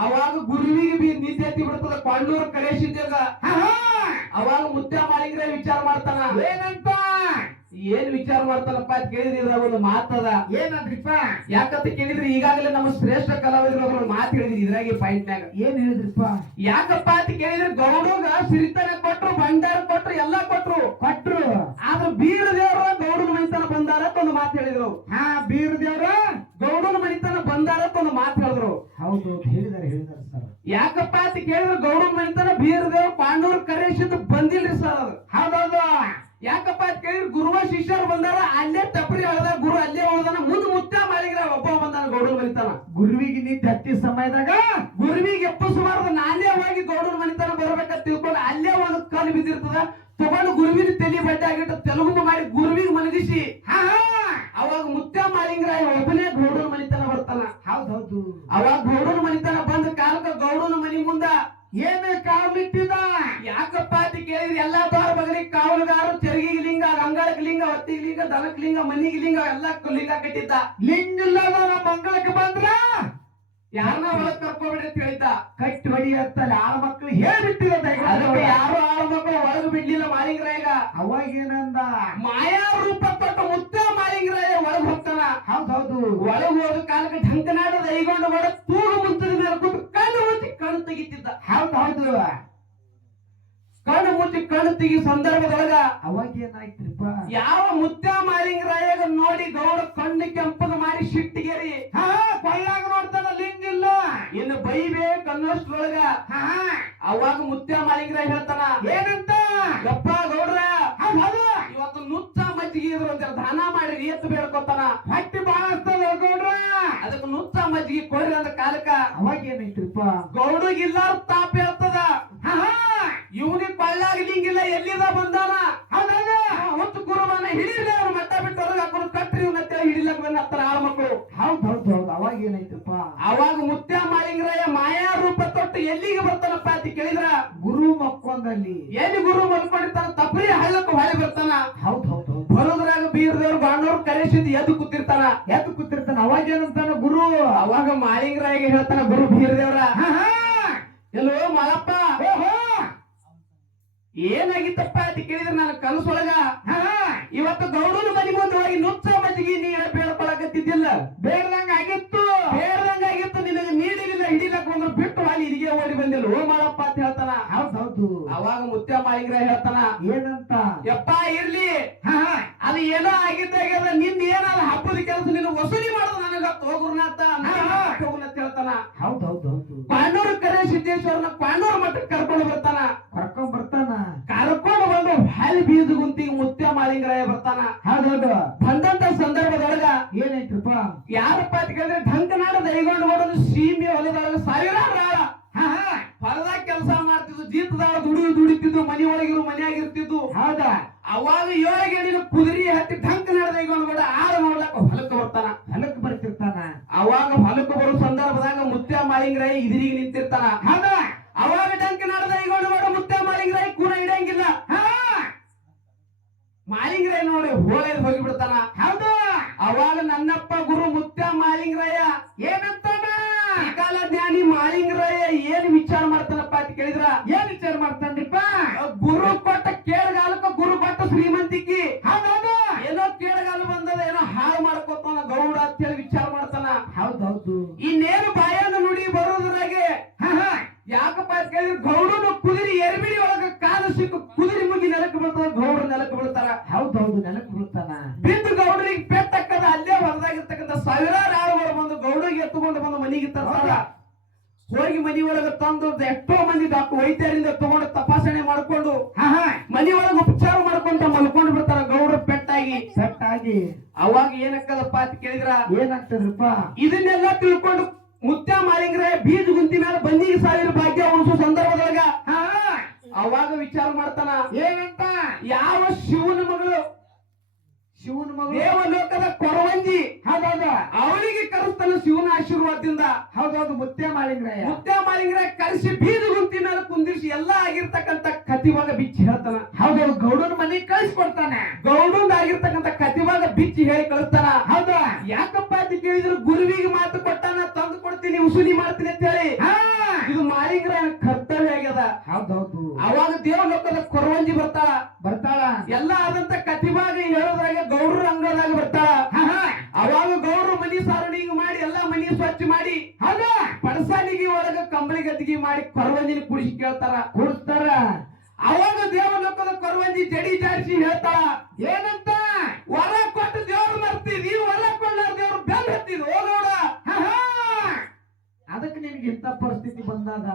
ಅವಾಗ ಗುರುವಿಗೆ ನಿದ್ದೆ ಹತ್ತಿ ಬಿಡ್ತದ ಕೊಂಡೂರು ಕರೆಸಿದ್ದಾಗ. ಅವಾಗ ಮುತ್ಯ ಮಾಳಿ ವಿಚಾರ ಮಾಡ್ತಾನ. ಏನಂತ ಏನ್ ವಿಚಾರ ಮಾಡ್ತಾನಪ್ಪ ಅಂತ ಕೇಳಿದ್ರಿ ಇದ್ರಾಗ ಒಂದು ಮಾತದ. ಏನಂದ್ರಿಪ್ಪ ಯಾಕಂತ ಕೇಳಿದ್ರಿ ಈಗಾಗಲೇ ನಮ್ಮ ಶ್ರೇಷ್ಠ ಕಲಾವಿದರು ಒಬ್ರು ಮಾತು ಹೇಳಿದ್ರಿ ಇದ್ರಾಗ ಪಾಯಿಂಟ್ನಾಗ. ಏನ್ ಹೇಳಿದ್ರಿಪ್ಪ ಯಾಕಪ್ಪ ಅಂತ ಕೇಳಿದ್ರೆ ಗೌಡಗ ಸಿರಿತನ ಕೊಟ್ರು, ಭಂಡಾರ ಕೊಟ್ರು, ಎಲ್ಲಾ ಕೊಟ್ರು. ಆದ್ರೆ ಬೀರ ದೇವ್ರ ಗೌಡನ ಮನಿತನ ಬಂದಾರ ಅಂತ ಒಂದು ಮಾತು ಹೇಳಿದ್ರು. ಹಾ ಬೀರ ದೇವ್ರ ಗೌಡನ ಮನಿತನ ಬಂದಾರ ಅಂತ ಒಂದು ಮಾತು ಹೇಳಿದ್ರು. ಹೌದು ಹೇಳಿದಾರೆ ಸರ್. ಯಾಕಪ್ಪ ಅಂತ ಕೇಳಿದ್ರೆ ಗೌಡನ ಮನಿತನ ಬೀರ ದೇವ್ ಪಾಂಡೂರ್ ಕರೆಸಿದ್ದು ಬಂದಿಲ್ರಿ ಸರ್ ಅದು. ಹೌದೌದು. ಯಾಕಪ್ಪ ಅಂತ ಕೇಳಿದ್ರೆ ಗುರುವ ಶಿಷ್ಯರು ಬಂದಾರ, ಅಲ್ಲೇ ತಪ್ಪರಿ ಹೇಳ್ದ, ಗುರು ಅಲ್ಲೇ ಹೋದಾನ, ಮುಂದ್ ಮುತ್ತ ಮಾಡಿದ್ರ ಒಬ್ಬ ಬಂದಾನ ಗೌಡನ ಮನಿತನ. ಗುರುವಿಗೆ ನೀ ಹತ್ತಿ ಸಮಯದಾಗ ಗುರುವಿಗೆ ಎಪ್ಪಿಸಬಾರ್ದು, ನಾನೇ ಹೋಗಿ ಗೌಡನ ಮನಿತನ ಬರ್ಬೇಕಂತ ತಿಳ್ಕೊಂಡು ಅಲ್ಲೇ ಒಂದು ಕಲ್ಲು ಬಿದ್ದಿರ್ತದ, ತಗೊಂಡು ಗುರುವಿನ ತಲೆ ಬಡ್ಡೆ ಆಗಿಟ್ಟು ತೆಲುಗು ಮಾಡಿ ಗುರುವಿಗೆ ಮಲಗಿಸಿ ಅವಾಗ ಮುತ್ಯ ಮಾಲಿಂಗರಾಯ ಒಬ್ಬನೇ ಗೌಡನ ಮನಿತನ ಬರ್ತಾನ. ಹೌದೌದು. ಅವಾಗ ಗೌಡನ ಮನಿತನ ಬಂದ ಕಾಲಕ್ಕ ಗೌಡನ ಮನಿ ಮುಂದ ಏನ ಕಾವಲಿಟ್ಟಿದ. ಯಾಕಪ್ಪ ಅಂತ ಕೇಳಿದ್ರೆ ಎಲ್ಲಾ ದ್ವಾರ ಬಗಲಿಗೆ ಕಾವಲುಗಾರು, ಚರಗಿಗೆ ಲಿಂಗ, ಅಂಗಳಕ್ಕೆ ಲಿಂಗ, ಹೊತ್ತಿಗೆ ಲಿಂಗ, ದನಕ್ಕೆ ಲಿಂಗ, ಮನಿಗೆ ಲಿಂಗ, ಎಲ್ಲಾ ಲಿಂಗ ಕಟ್ಟಿದ್ದ. ಲಿಂಗ ಇಲ್ಲದ ಮಂಗಳಕ್ಕೆ ಬಂದ್ರ ಯಾರನ್ನ ಒಳಗ್ ಕರ್ಕೊಬಿಡ್ರಿ ಅಂತ ಹೇಳಿದ್ದ. ಕಟ್ಟಿ ಹೊಡಿ ಅಂತಲ್ಲ ಆಳ ಮಕ್ಕಳು ಹೇಳ್ಬಿಟ್ಟಿದ. ಅದಕ್ಕೆ ಯಾರು ಆಳ ಮಕ್ಕಳು ಒಳಗೆ ಬಿಡ್ಲಿಲ್ಲ ಮಾಲಿಂಗರಾಯಗ. ಅವಾಗ ಏನಂದ ಮಾಯಾ ರೂಪ ಕೊಟ್ಟ ಮುತ್ತ ಮಾಲಿಂಗರಾಯ ಒಳಗ್ ಹೋಗ್ತಾನ. ಹೌದೌದು. ಒಳಗ್ ಹೋದ ಕಾಲಕ್ಕೆ ಢಂಕನಾಡದ ಐಗೊಂಡು ಒಳ ತೂಗು ಮುಂತದ ಮೇಲೆ ಕೂತು ಕಣ್ಣು ಮುಚ್ಚಿ ಕಣ್ಣು ತೆಗಿತಿದ್ದ. ಹೌದೌದು. ಕಣ್ಣು ಮುಚ್ಚಿ ಕಣ್ಣು ತೆಗಿ ಸಂದರ್ಭದೊಳಗ ಅವಾಗ ಏನಾಯ್ತ್ರಿಪ್ಪ, ಯಾವ ಮುತ್ಯ ಮಾಲಿಂಗರಾಯಗ ನೋಡಿ ಗೌಡ ಕಣ್ಣು ಕೆಂಪಗ ಮಾಡಿ ಸಿಟ್ಟಿಗೇರಿ ಕೊಳ್ಳಾಗ ನೋಡ್ತಾನ ಲಿಂಗ ಇಲ್ಲ, ಇನ್ನು ಬೈಬೇಕು ಅನ್ನೋಷ್ಟ್ರೊಳಗ ಅವಾಗ ಮುತ್ಯ ಮಾಲಿಂಗರಾಯ ಹೇಳ್ತಾನ ಏನಂತ, ಗಪ್ಪ ಗೌಡ್ರ ಇವತ್ತು ನುಚ್ಚ ಮಜ್ಜಿಗೆ ಇದ್ರು ಅಂತ ದಾನ ಮಾಡಿ ಎತ್ತು ಬೇಡ್ಕೊತಾನ. ಹೊಟ್ಟಿ ಬಾಳಸ್ತದ ಗೌಡ್ರ, ಅದಕ್ಕೆ ನುಚ್ಚ ಮಜ್ಜಿಗೆ ಕೊಡ್ರಿ ಅಂತ ಕಾಲಕ್ಕ ಅವಾಗ ಏನಾಯ್ತ್ರಿಪ್ಪ, ಗೌಡಗಿಲ್ಲಾರ ತಾಪ ಹೇಳ್ತದ, ಇವನಿಗೆ ಕೊಳ್ಳಾಗ್ಲಿಂಗಿಲ್ಲ ಎಲ್ಲಿದ ಬಂದಾನ, ಹೊತ್ತು ಕುರುಬಾನ ಹಿಡಿಲಿ ಅವ್ರು ಮಟ್ಟ ಬಿಟ್ಟು ಹೊರಗೆ ಹಾಕೊಂಡು ಕಟ್ರಿ ಇವನತ್ತ ಹಿಡಿಲಕ್ ಬಂದ ಹತ್ತರ ಆಳ ಮಕ್ಕಳು. ಹೌದೌದು. ಅವಾಗ ಏನಾಯ್ತಪ್ಪ, ಅವಾಗ ಮುತ್ಯ ಮಾಲಿಂಗರಾಯ ಮಾಯಾ ರೂಪ ತೊಟ್ಟು ಎಲ್ಲಿಗೆ ಬರ್ತಾನಪ್ಪ ಅಂತ ಕೇಳಿದ್ರ ಗುರು ಮಕ್ಕೊಂದಲ್ಲಿ ಎಲ್ಲಿ ಗುರು ಮಲ್ಕೊಂಡಿರ್ತಾನ, ತಪ್ಪರಿ ಹಳ್ಳಕ್ಕೆ ಹೊಳೆ ಬರ್ತಾನ. ಹೌದೌದು. ಬರೋದ್ರಾಗ ಬೀರದವ್ರು ಬಾಂಡವ್ರು ಕರೆಸಿದ್ದು ಎದ್ದು ಕೂತಿರ್ತಾನ. ಅವಾಗ ಏನಂತಾನ ಗುರು, ಅವಾಗ ಮಾಲಿಂಗರಾಯಗೆ ಹೇಳ್ತಾನ ಗುರು ಬೀರದೇವ್ರ, ಎಲ್ಲೋ ಮಾಲಪ್ಪ ಏನಾಗಿತ್ತಪ್ಪ ಅಂತ ಕೇಳಿದ್ರೆ ನಾನು ಕನಸೊಳಗ ಇವತ್ತು ಗೌಡನ ಮನೆ ಮುಂದೆ ಹೋಗಿ ನುಚ್ಚ ಮಜ್ಜಿಗೆ ನೀ ಬೇಡ್ಕೊಳಕತ್ತಿದ್ದಿಲ್ಲ, ಬೇಡ್ದಂಗ ಆಗಿತ್ತು ನಿನಗೆ ನೀಡಿಲಿಲ್ಲ, ಹಿಡಿಲಕ್ ಬಂದ್ರು ಬಿಟ್ಟು ಅಲ್ಲಿ ಇಲ್ಲಿಗೆ ಓಡಿ ಬಂದಿಲ್ಲ ಓ ಮಾಡಪ್ಪ ಅಂತ ಹೇಳ್ತಾನ. ಹೌದೌದು. ಅವಾಗ ಮುತ್ಯ ಮಾಲಿಂಗರಾಯ ಹೇಳ್ತಾನ ಏನಂತ, ಯಪ್ಪ ಇರ್ಲಿ ಅದು ಏನೋ ಆಗಿದ್ದಾಗ್ಯದ, ನಿನ್ ಏನಾದ ಹಬ್ಬದ ಕೆಲಸ ನೀನು ವಸೂಲಿ ಮಾಡೋದು ನನಗ ಹೋಗುರ್ನಾಥ ಅಂತ ಹೇಳ್ತಾನ. ಹೌದೌದು. ಪಾಂಡೂರು ಕರೆ ಸಿದ್ದೇಶ್ವರನ ಪಾಂಡೂರು ಮಠಕ್ಕೆ ಕರ್ಕೊಂಡು ಬರ್ತಾನ. ಕರ್ಕೊಂಡು ಬಂದು ಹಾಲಿ ಬೀಜ ಗುಂತಿಗೆ ಮುತ್ಯ ಮಾಲಿಂಗರಾಯ ಬರ್ತಾನ. ಹೌದೌದು. ಬಂದಂತ ಸಂದರ್ಭದೊಳಗ ಏನಾಯ್ತಪ್ಪ, ಯಾರಪ್ಪ ಅಂತ ಕೇಳಿದ್ರೆ ಢಂಕನಾಡ ದೈಗೊಂಡು ಮಾಡೋದು ಸೀಮೆ ಹೊಲದೊಳಗ ಸಾವಿರಾರು ಆಳ ಹೊಲದಾಗ ಕೆಲಸ ಮಾಡ್ತಿದ್ದು, ಜೀತದಾಳ ದುಡಿತಿದ್ದು, ಮನಿ ಒಳಗಿರು ಮನೆಯಾಗಿರ್ತಿದ್ದು. ಹೌದಾ. ಅವಾಗ 7 ಗೇಣಿನ ಕುದುರೆ ಹತ್ತಿ ಢಂಕನಾಡ ದೈಗೊಂಡು ಆಳ ನೋಡ್ಲಕ್ಕ ಹೊಲಕ್ಕೆ ಬರ್ತಾನ. ಹೊಲಕ್ಕೆ ಬರ್ತಿರ್ತಾನ. ಅವಾಗ ಹೊಲಕ್ಕೆ ಬರೋ ಸಂದರ್ಭದಾಗ ಮುತ್ಯ ಮಾಲಿಂಗರಾಯ ಇದ್ರಿಗೆ ನಿಂತಿರ್ತಾನ. ಹೌದಾ. ಅವಾಗ ಢಂಕನಾಡ ದೈಗೊಂಡು ಮಾಡೋ ಮುತ್ಯ ಮಾಲಿಂಗರಾಯ ಕೂಡ ಇಡಂಗಿಲ್ಲ. ಮಾಲಿಂಗರಾಯ ನೋಡಿ ಹೋಳೆದ್ ಹೋಗಿಬಿಡ್ತಾನ. ಹೌದಾ. ಅವಾಗ ನನ್ನಪ್ಪ ಗುರು ಮುತ್ಯ ಮಾಲಿಂಗರಾಯ ಏನಂತಾನ, ಕಾಲ ಜ್ಞಾನಿ ಮಾಲಿಂಗರಾಯ ಏನ್ ವಿಚಾರ ಮಾಡ್ತಾನಪ್ಪ ಅಂತ ಕೇಳಿದ್ರ ಏನ್ ವಿಚಾರ ಮಾಡ್ತಾನ್ರಿಪ್ಪ, ಗುರು ಕೊಟ್ಟ ಕೇಳಗಾಲಕ್ಕ ಗುರು ಕೊಟ್ಟ ಶ್ರೀಮಂತಿಕಿ. ಹೌದೌದು. ಏನೋ ಕೇಳಗಾಲ ಬಂದದ, ಏನೋ ಹಾಳು ಮಾಡ್ಕೊತಾನ ಗೌಡ ಅಂತ ಹೇಳಿ ವಿಚಾರ ಮಾಡ್ತಾನ. ಹೌದೌದು. ಇನ್ನೇನು ಬಾಯನ್ನ ನುಡಿ ಬರೋದ್ರಾಗೆ ಯಾಕಪ್ಪ ಅಂತ ಕೇಳಿದ್ರೆ ಗೌಡನು ಕುದುರೆ ಎರ್ಬಿಡಿ ಒಳಗ ಕಾಲು ಸಿಕ್ಕು ಕುದುರೆ ಮುಗಿ ನೆಲಕ್ಕೆ ಬೀಳ್ತಾರ, ಗೌಡರು ನೆಲಕ್ಕೆ ಬೀಳ್ತಾರ. ಹೌದೌದು. ನೆಲಕ್ಕೆ ಬೀಳ್ತಾನ. ಬಿದ್ದು ಗೌಡರಿಗೆ ಪೆಟ್ಟಕ್ಕದ ಅಲ್ಲೇ ಹೊರದಾಗಿರ್ತಕ್ಕಂಥ ಸಾವಿರಾರು ಆಳುಗಳು ಬಂದು ಗೌಡರಿಗೆ ಎತ್ತುಕೊಂಡು ಬಂದು ಮನೆಗೆ ತರ್ತಾರ. ಹೋಗಿ ಮನಿ ಒಳಗ ತಂದು ಎಷ್ಟೋ ಮಂದಿ ವೈದ್ಯರಿಂದ ತಗೊಂಡು ತಪಾಸಣೆ ಮಾಡ್ಕೊಂಡು ಮನಿ ಒಳಗ ಉಪಚಾರ ಮಾಡ್ಕೊಂಡು ಮಲ್ಕೊಂಡು ಬಿಡ್ತಾರ ಗೌಡ್ರ ಪೆಟ್ಟಾಗಿ. ಅವಾಗ ಏನಕ್ಕದಪ್ಪ ಅಂತ ಕೇಳಿದ್ರ ಏನಾಗ್ತದ್ರಪ್ಪ, ಇದನ್ನೆಲ್ಲ ತಿಳ್ಕೊಂಡು ಮುತ್ಯ ಮಾಲಿಂಗರಾಯ ಬೀಜ ಗುಂತಿ ಮೇಲೆ ಬಂದಿಗೆ ಸಾವಿರ ಭಾಗ್ಯ ಉಳಿಸೋ ಸಂದರ್ಭದೊಳಗ ಅವಾಗ ವಿಚಾರ ಮಾಡ್ತಾನ. ಏನಂತ, ಯಾವ ಶಿವನ ಮಗಳು ದೇವಲೋಕದ ಕೊರವಂಜಿ ಅವಳಿಗೆ ಕರೆಸ್ತಾನ ಶಿವನ ಆಶೀರ್ವಾದದಿಂದ. ಹೌದೌದು. ಮುತ್ಯ ಮಾಲಿಂಗರಾಯ ಕರೆಸಿ ಬೀಜ ಗುಂತಿ ಮೇಲೆ ಕುಂದಿರಿಸಿ ಎಲ್ಲಾ ಆಗಿರ್ತಕ್ಕಂಥ ಕತಿವಾಗ ಬಿಚ್ಚಿ ಹೇಳ್ತಾನ. ಹೌದೌದು. ಗೌಡನ ಮನೆಗೆ ಕಳಿಸ್ಕೊಡ್ತಾನೆ. ಗೌಡಂದ ಆಗಿರ್ತಕ್ಕಂಥ ಕತಿವಾಗ ಬಿಚ್ಚಿ ಹೇಳಿ ಕಳಿಸ್ತಾನ. ಹೌದಾ. ಯಾಕಪ್ಪ ಅಂತ ಕೇಳಿದ್ರು ಗುರುವಿಗೆ ಮಾತು ಕೊಟ್ಟಾನ, ತಂದು ಕೊಡ್ತೀನಿ, ವಸೂಲಿ ಮಾಡ್ತೀನಿ ಅಂತ ಹೇಳಿ. ಇದು ಮಾಳಿಂಗರಾಯನ ಕರ್ತವ್ಯ ಆಗ್ಯದ. ಹೌದೌದು ಅವಾಗ ದೇವ ಲೋಕದ ಕೊರವಂಜಿ ಬರ್ತಾಳ. ಬರ್ತಾಳ. ಎಲ್ಲ ಆದಂತ ಕತಿಭಾಗ ಹೇಳೋದ್ರಾಗ ಗೌಡ್ರ ಅಂಗಳದಾಗ ಬರ್ತಾಳ. ಅವಾಗ ಗೌಡ್ರು ಮನಿ ಸಾರಣಿಗೆ ಮಾಡಿ ಎಲ್ಲಾ ಮನಿ ಸ್ವಚ್ಛ ಮಾಡಿ ಹೌದ ಪಡಸಾಲಿಗೆ ಒಳಗ ಕಂಬಳಿ ಗದ್ದಿಗೆ ಮಾಡಿ ಕೊರವಂಜಿನ ಕುಡಿಸಿ ಕೇಳ್ತಾರ, ಕೊಡ್ತಾರ. ಅವಾಗ ದೇವ ಲೋಕದ ಕೊರವಂಜಿ ಜಡಿ ಜಾರಿಸಿ ಹೇಳ್ತಾಳ ಏನಂತ? ವರ ಕೊಟ್ಟು ದೇವ್ರು ಬರ್ತೀವಿ, ವರ ಕೊಂಡಾರ ದೇವ್ರು ಬೆಲ್ ಹತ್ತಿದ್ ಹೋಗೋಣ. ಅದಕ್ಕೆ ನಿನಗೆ ಇಂಥ ಪರಿಸ್ಥಿತಿ ಬಂದಾಗ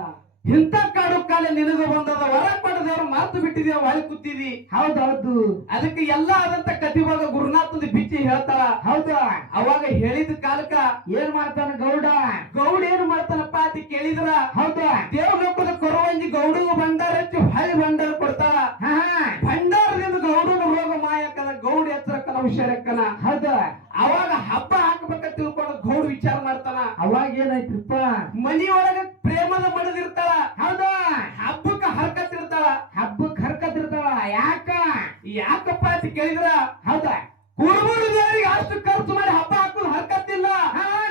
ಇಂಥ ಕಾಡು ಕಾಲ ನಿನಗೂ ಬಂದದ. ವರ ಕೊಟ್ಟ ದೇವ್ರು ಮಾತು ಬಿಟ್ಟಿದ್ಯ, ಒಳಗೆ ಕೂತಿದಿ. ಹೌದೌದು ಅದಕ್ಕೆ ಎಲ್ಲ ಆದಂತ ಕತಿಭಾಗ ಗುರುನಾಥಂದು ಬಿಚ್ಚಿ ಹೇಳ್ತಾಳ. ಹೌದಾ? ಅವಾಗ ಹೇಳಿದ ಕಾಲಕ್ಕ ಏನ್ ಮಾಡ್ತಾನ ಗೌಡ? ಗೌಡ ಏನ್ ಮಾಡ್ತಾನಪ್ಪ ಅಂತ ಕೇಳಿದ್ರ ಹೌದಾ? ದೇವ ಲೋಕದ ಕೊರವಂಜಿ ಗೌಡಿಗೂ ಭಂಡಾರ ಹಚ್ಚಿ ಹೊಳ್ಳಿ ಭಂಡಾರ ಕೊಡ್ತಾಳ. ಭಂಡಾರದಿಂದ ಗೌಡನ ರೋಗ ಮಾಯಕ್ಕನ, ಗೌಡ ಎಚ್ಚರಕ್ಕನ, ಹುಷಾರಕ್ಕನ. ಹೌದಾ? ಅವಾಗ ಹಬ್ಬ ಹಾಕ್ಬೇಕಂತ ತಿಳ್ಕೊಂಡು ಗೌಡ ವಿಚಾರ ಮಾಡ್ತಾನ. ಅವಾಗ ಏನಾಯ್ತ್ರಪ್ಪ? ಮನಿಯೊಳಗ ಪ್ರೇಮದ ಮಡದಿರ್ತಾಳ. ಹೌದಾ? ಹಬ್ಬಕ್ಕ ಹರ್ಕತ್ತಿರ್ತಾಳ. ಹಬ್ಬಕ್ಕೆ ಹರ್ಕತ್ತಿರ್ತಾಳ. ಯಾಕಪ್ಪ ಅಂತ ಕೇಳಿದ್ರ ಹೌದಾ? ಕುರುಬೂರು ದೇವರಿಗೆ ಅಷ್ಟು ಖರ್ಚು ಮಾಡಿ ಹಬ್ಬ ಹಾಕೋದು ಹರ್ಕತ್ತಿಲ್ಲ.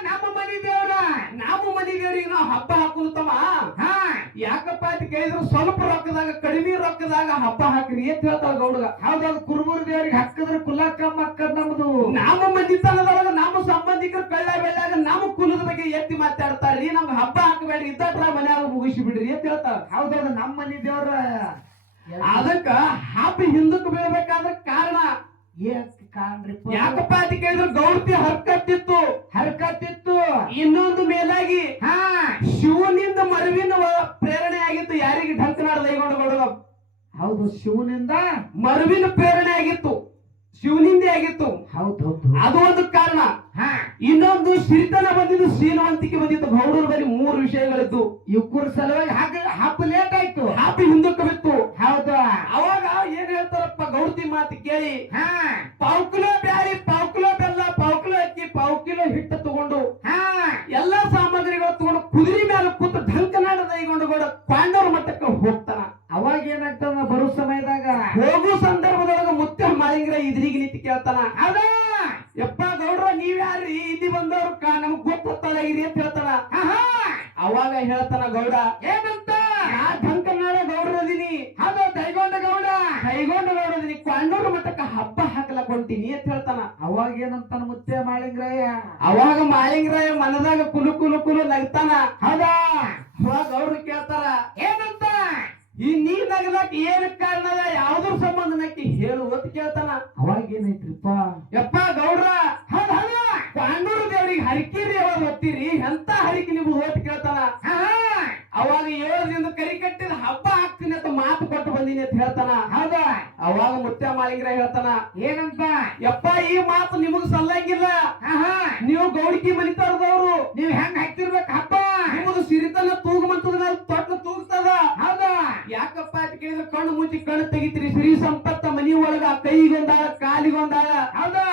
ನಮ್ಮ ಮನಿ ದೇವ್ರ, ನಾವು ಮನಿ ದೇವರಿಗೆ ನಾವು ಹಬ್ಬ ಹಾಕುದು ತಮ್ಮ. ಯಾಕಪ್ಪ ಅಂತ ಕೇಳಿದ್ರು ಸ್ವಲ್ಪ ರೊಕ್ಕದಾಗ, ಕಡಿಮೆ ರೊಕ್ಕದಾಗ ಹಬ್ಬ ಹಾಕ್ರಿ ಅಂತ ಹೇಳ್ತಾಳ ಗೌಡಗ. ಹೌದೌದು. ಕುರುಬೂರು ದೇವ್ರಿಗೆ ಹಾಕಿದ್ರೆ ಕುಲಕ್ಕ ಮಕ್ಕದ್ ನಮ್ದು. ನಮ್ಮ ಮನಿತನದೊಳಗ ನಮ್ಮ ಸಂಬಂಧಿಕರು ಕಳ್ಳ ಬೆಳ್ಳಾಗ ನಮ್ಮ ಕುಲದ ಬಗ್ಗೆ ಎತ್ತಿ ಮಾತಾಡ್ತಾರ್ರಿ. ನಮ್ಗೆ ಹಬ್ಬ ಹಾಕಬೇಡ್ರಿ, ಇದ್ದಟ್ರ ಮನ್ಯಾಗ ಮುಗಿಸಿ ಬಿಡ್ರಿ ಅಂತ ಹೇಳ್ತಾರ. ಹೌದೌದು. ನಮ್ಮ ಮನಿ ದೇವ್ರ ಅದಕ್ಕ ಹಬ್ಬ ಹಿಂದಕ್ಕೆ ಬೀಳ್ಬೇಕಾದ್ರ ಕಾರಣ ಕಾಣ್ರಿಪ್ಪ. ಯಾಕಪ್ಪ ಅಂತ ಕೇಳಿದ್ರು ಗೌಡ್ತಿ ಹರ್ಕತ್ತಿತ್ತು. ಹರ್ಕತ್ತಿತ್ತು. ಇನ್ನೊಂದು ಮೇಲಾಗಿ ಶಿವನಿಂದ ಮರುವಿನ ಪ್ರೇರಣೆ ಆಗಿತ್ತು. ಯಾರಿಗೆ ಢಂಕನಾಡ ದೈಗೊಂಡ ಗೌಡ? ಹೌದು, ಶಿವನಿಂದ ಮರುವಿನ ಪ್ರೇರಣೆ ಆಗಿತ್ತು, ಶಿವನಿಂದ ಆಗಿತ್ತು. ಹೌದೌದು. ಅದು ಒಂದು ಕಾರಣ. ಇನ್ನೊಂದು ಸಿರಿತನ ಬಂದಿದ್ದು, ಶೀಲವಂತಿಕೆ ಬಂದಿತ್ತು. ಗೌಡರ ಬಳಿ 3 ವಿಷಯಗಳಿತ್ತು. ಇವ್ರ ಸಲುವಾಗಿ ಹಬ್ಬ ಲೇಟ್ ಆಯ್ತು, ಹಬ್ಬ ಹಿಂದಕ್ಕೆ ಬಿತ್ತು. ಹೌದಾ? ಅವಾಗ ಏನ್ ಹೇಳ್ತಾರಪ್ಪ ಗೌಡ್ತಿ ಮಾತು ಕೇಳಿ, ಪಾವ್ ಕಿಲೋ ಬ್ಯಾಳಿ, ಪಾವ್ ಕಿಲೋ ಬೆಲ್ಲ, ಪಾವ್ ಕಿಲೋ ಅಕ್ಕಿ, ಪಾವ್ ಕಿಲೋ ಹಿಟ್ಟು ತಗೊಂಡು ಎಲ್ಲಾ ಸಾಮಗ್ರಿಗಳು ತಗೊಂಡು ಕುದುರೆ ಮೇಲೆ ಕೂತು ಢಂಕನಾಡ ದೈಗೊಂಡು ಗೌಡ ಪಾಂಡವರ ಮಠಕ್ಕೆ ಹೋಗ್ತಾನ. ಅವಾಗ ಏನಾಗ್ತಾನ? ಬರೋ ಸಮಯದಾಗ ಹೋಗೋ ಸಂದರ್ಭದೊಳಗ ಮುತ್ಯ ಮಾಳಿಂಗರ ಇದ್ರಿಗೆ ನಿಂತು ಕೇಳ್ತಾನ, ಹೌದಾ? ಯಪ್ಪ ಗೌಡ್ರ ನೀವ್ ಯಾರ್ರಿ? ಇಲ್ಲಿ ಬಂದವ್ರು ನಮಗ್ ಗೊತ್ತಾಗಿರಿ ಅಂತ ಹೇಳ್ತಾನ. ಅವಾಗ ಹೇಳ್ತಾನ ಗೌಡ, ಏನಂತ? ನಾ ಢಂಕನಾಡ ಗೌಡ್ರ ಅದೀನಿ. ಹೌದು, ದೈಗೊಂಡ ಗೌಡ. ಕೈಗೊಂಡ ಗೌಡ ಅದೀನಿ, ಪಾಂಡವರ ಮಠಕ್ಕೆ ಹಬ್ಬ ಹಾಕಲಕ್ ಹೊಂಟೀನಿ ಅಂತ ಹೇಳ್ತಾನ. ಅವಾಗ ಏನಂತಾನ ಮುತ್ಯ ಮಾಳಿಂಗರಾಯ? ಅವಾಗ ಮಾಳಿಂಗರಾಯ ಮನದಾಗ ಕುಲು ಕುಲು ಕುಲು ನಗ್ತಾನ. ಹೌದಾ? ಅವಾಗ ಗೌಡ್ರು ಕೇಳ್ತಾರ, ಏನಂತ? ಈ ನೀ ನಗಲಕ್ ಏನ್ ಕಾರಣದ, ಯಾವ್ದ್ರ ಸಂಬಂಧ ನಕ್ಕಿ ಹೇಳು ಅಂತ ಕೇಳ್ತಾನ. ಅವಾಗ ಏನೈತ್ರಿಪ್ಪ? ಯಪ್ಪ ಗೌಡ್ರ, ಪಾಂಡೂರು ದೇವರಿಗೆ ಹರಿಕಿರಿ ಯಾವಾಗ ಹೊತ್ತೀರಿ? ಎಂತ ಹರಿಕೆ ನೀವು ಓಟ್ ಕೇಳ್ತಾನ. ಅವಾಗ 7 ದಿನದ ಕರಿ ಕಟ್ಟಿದ ಹಬ್ಬ ಹಾಕ್ತೀನಿ ಅಂತ ಮಾತು ಕೊಟ್ಟು ಬಂದೀನಿ ಅಂತ ಹೇಳ್ತಾನ. ಹೌದಾ? ಅವಾಗ ಮುತ್ಯ ಮಾಳಿಂಗರ ಹೇಳ್ತಾನ, ಏನಂತ? ಯಪ್ಪ ಈ ಮಾತು ನಿಮಗ್ ಸಲ್ಲಂಗಿಲ್ಲ. ನೀವು ಗೌಡಿಕಿ ಮನಿತಾರದವ್ರು, ನೀವ್ ಹೆಂಗ್ ಹಾಕ್ತಿರ್ಬೇಕು ಹಬ್ಬ? ನಿಮ್ಮದು ಸಿರಿತನ ತೂಗುಮಂತದ ಮೇಲೆ ತೊಟ್ಲು ತೂಗ್ತದ. ಹೌದಾ? ಯಾಕಪ್ಪ ಅಂತ ಕೇಳಿದ್ರೆ ಕಣ್ಣು ಮುಚ್ಚಿ ಕಣ್ಣು ತೆಗಿತೀರಿ. ಸಿರಿ ಸಂಪತ್ತ ಮನಿ ಒಳಗ ಕೈಗೊಂದಾಳ, ಕಾಲಿಗೊಂದಾಳ. ಹೌದಾ?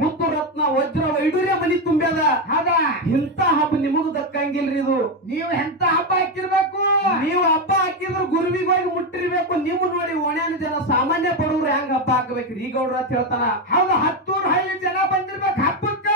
ಮುತ್ತು ರತ್ನ ವಜ್ರ ವೈಡೂರ್ಯ ಮನಿ ತುಂಬ್ಯದ. ಹೌದಾ? ಇಂತ ಹಬ್ಬ ನಿಮಗೂ ದಕ್ಕಂಗಿಲ್ರಿ. ಇದು ನೀವು ಎಂತ ಹಬ್ಬ ಹಾಕಿರ್ಬೇಕು? ನೀವು ಹಬ್ಬ ಹಾಕಿದ್ರೆ ಗುರುವಿಗೆ ಹೋಗಿ ಮುಟ್ಟಿರ್ಬೇಕು. ನೀವು ನೋಡಿ ಓಣ್ಯಾನ ಜನ ಸಾಮಾನ್ಯ ಬಡವ್ರು ಹೆಂಗ್ ಹಬ್ಬ ಹಾಕಬೇಕ್ರಿ ಈ ಗೌಡ್ರ ಅಂತ ಹೇಳ್ತಾನ. ಹೌದು, 10 ಹಳ್ಳಿ ಜನ ಬಂದಿರ್ಬೇಕು ಹಬ್ಬಕ್ಕ.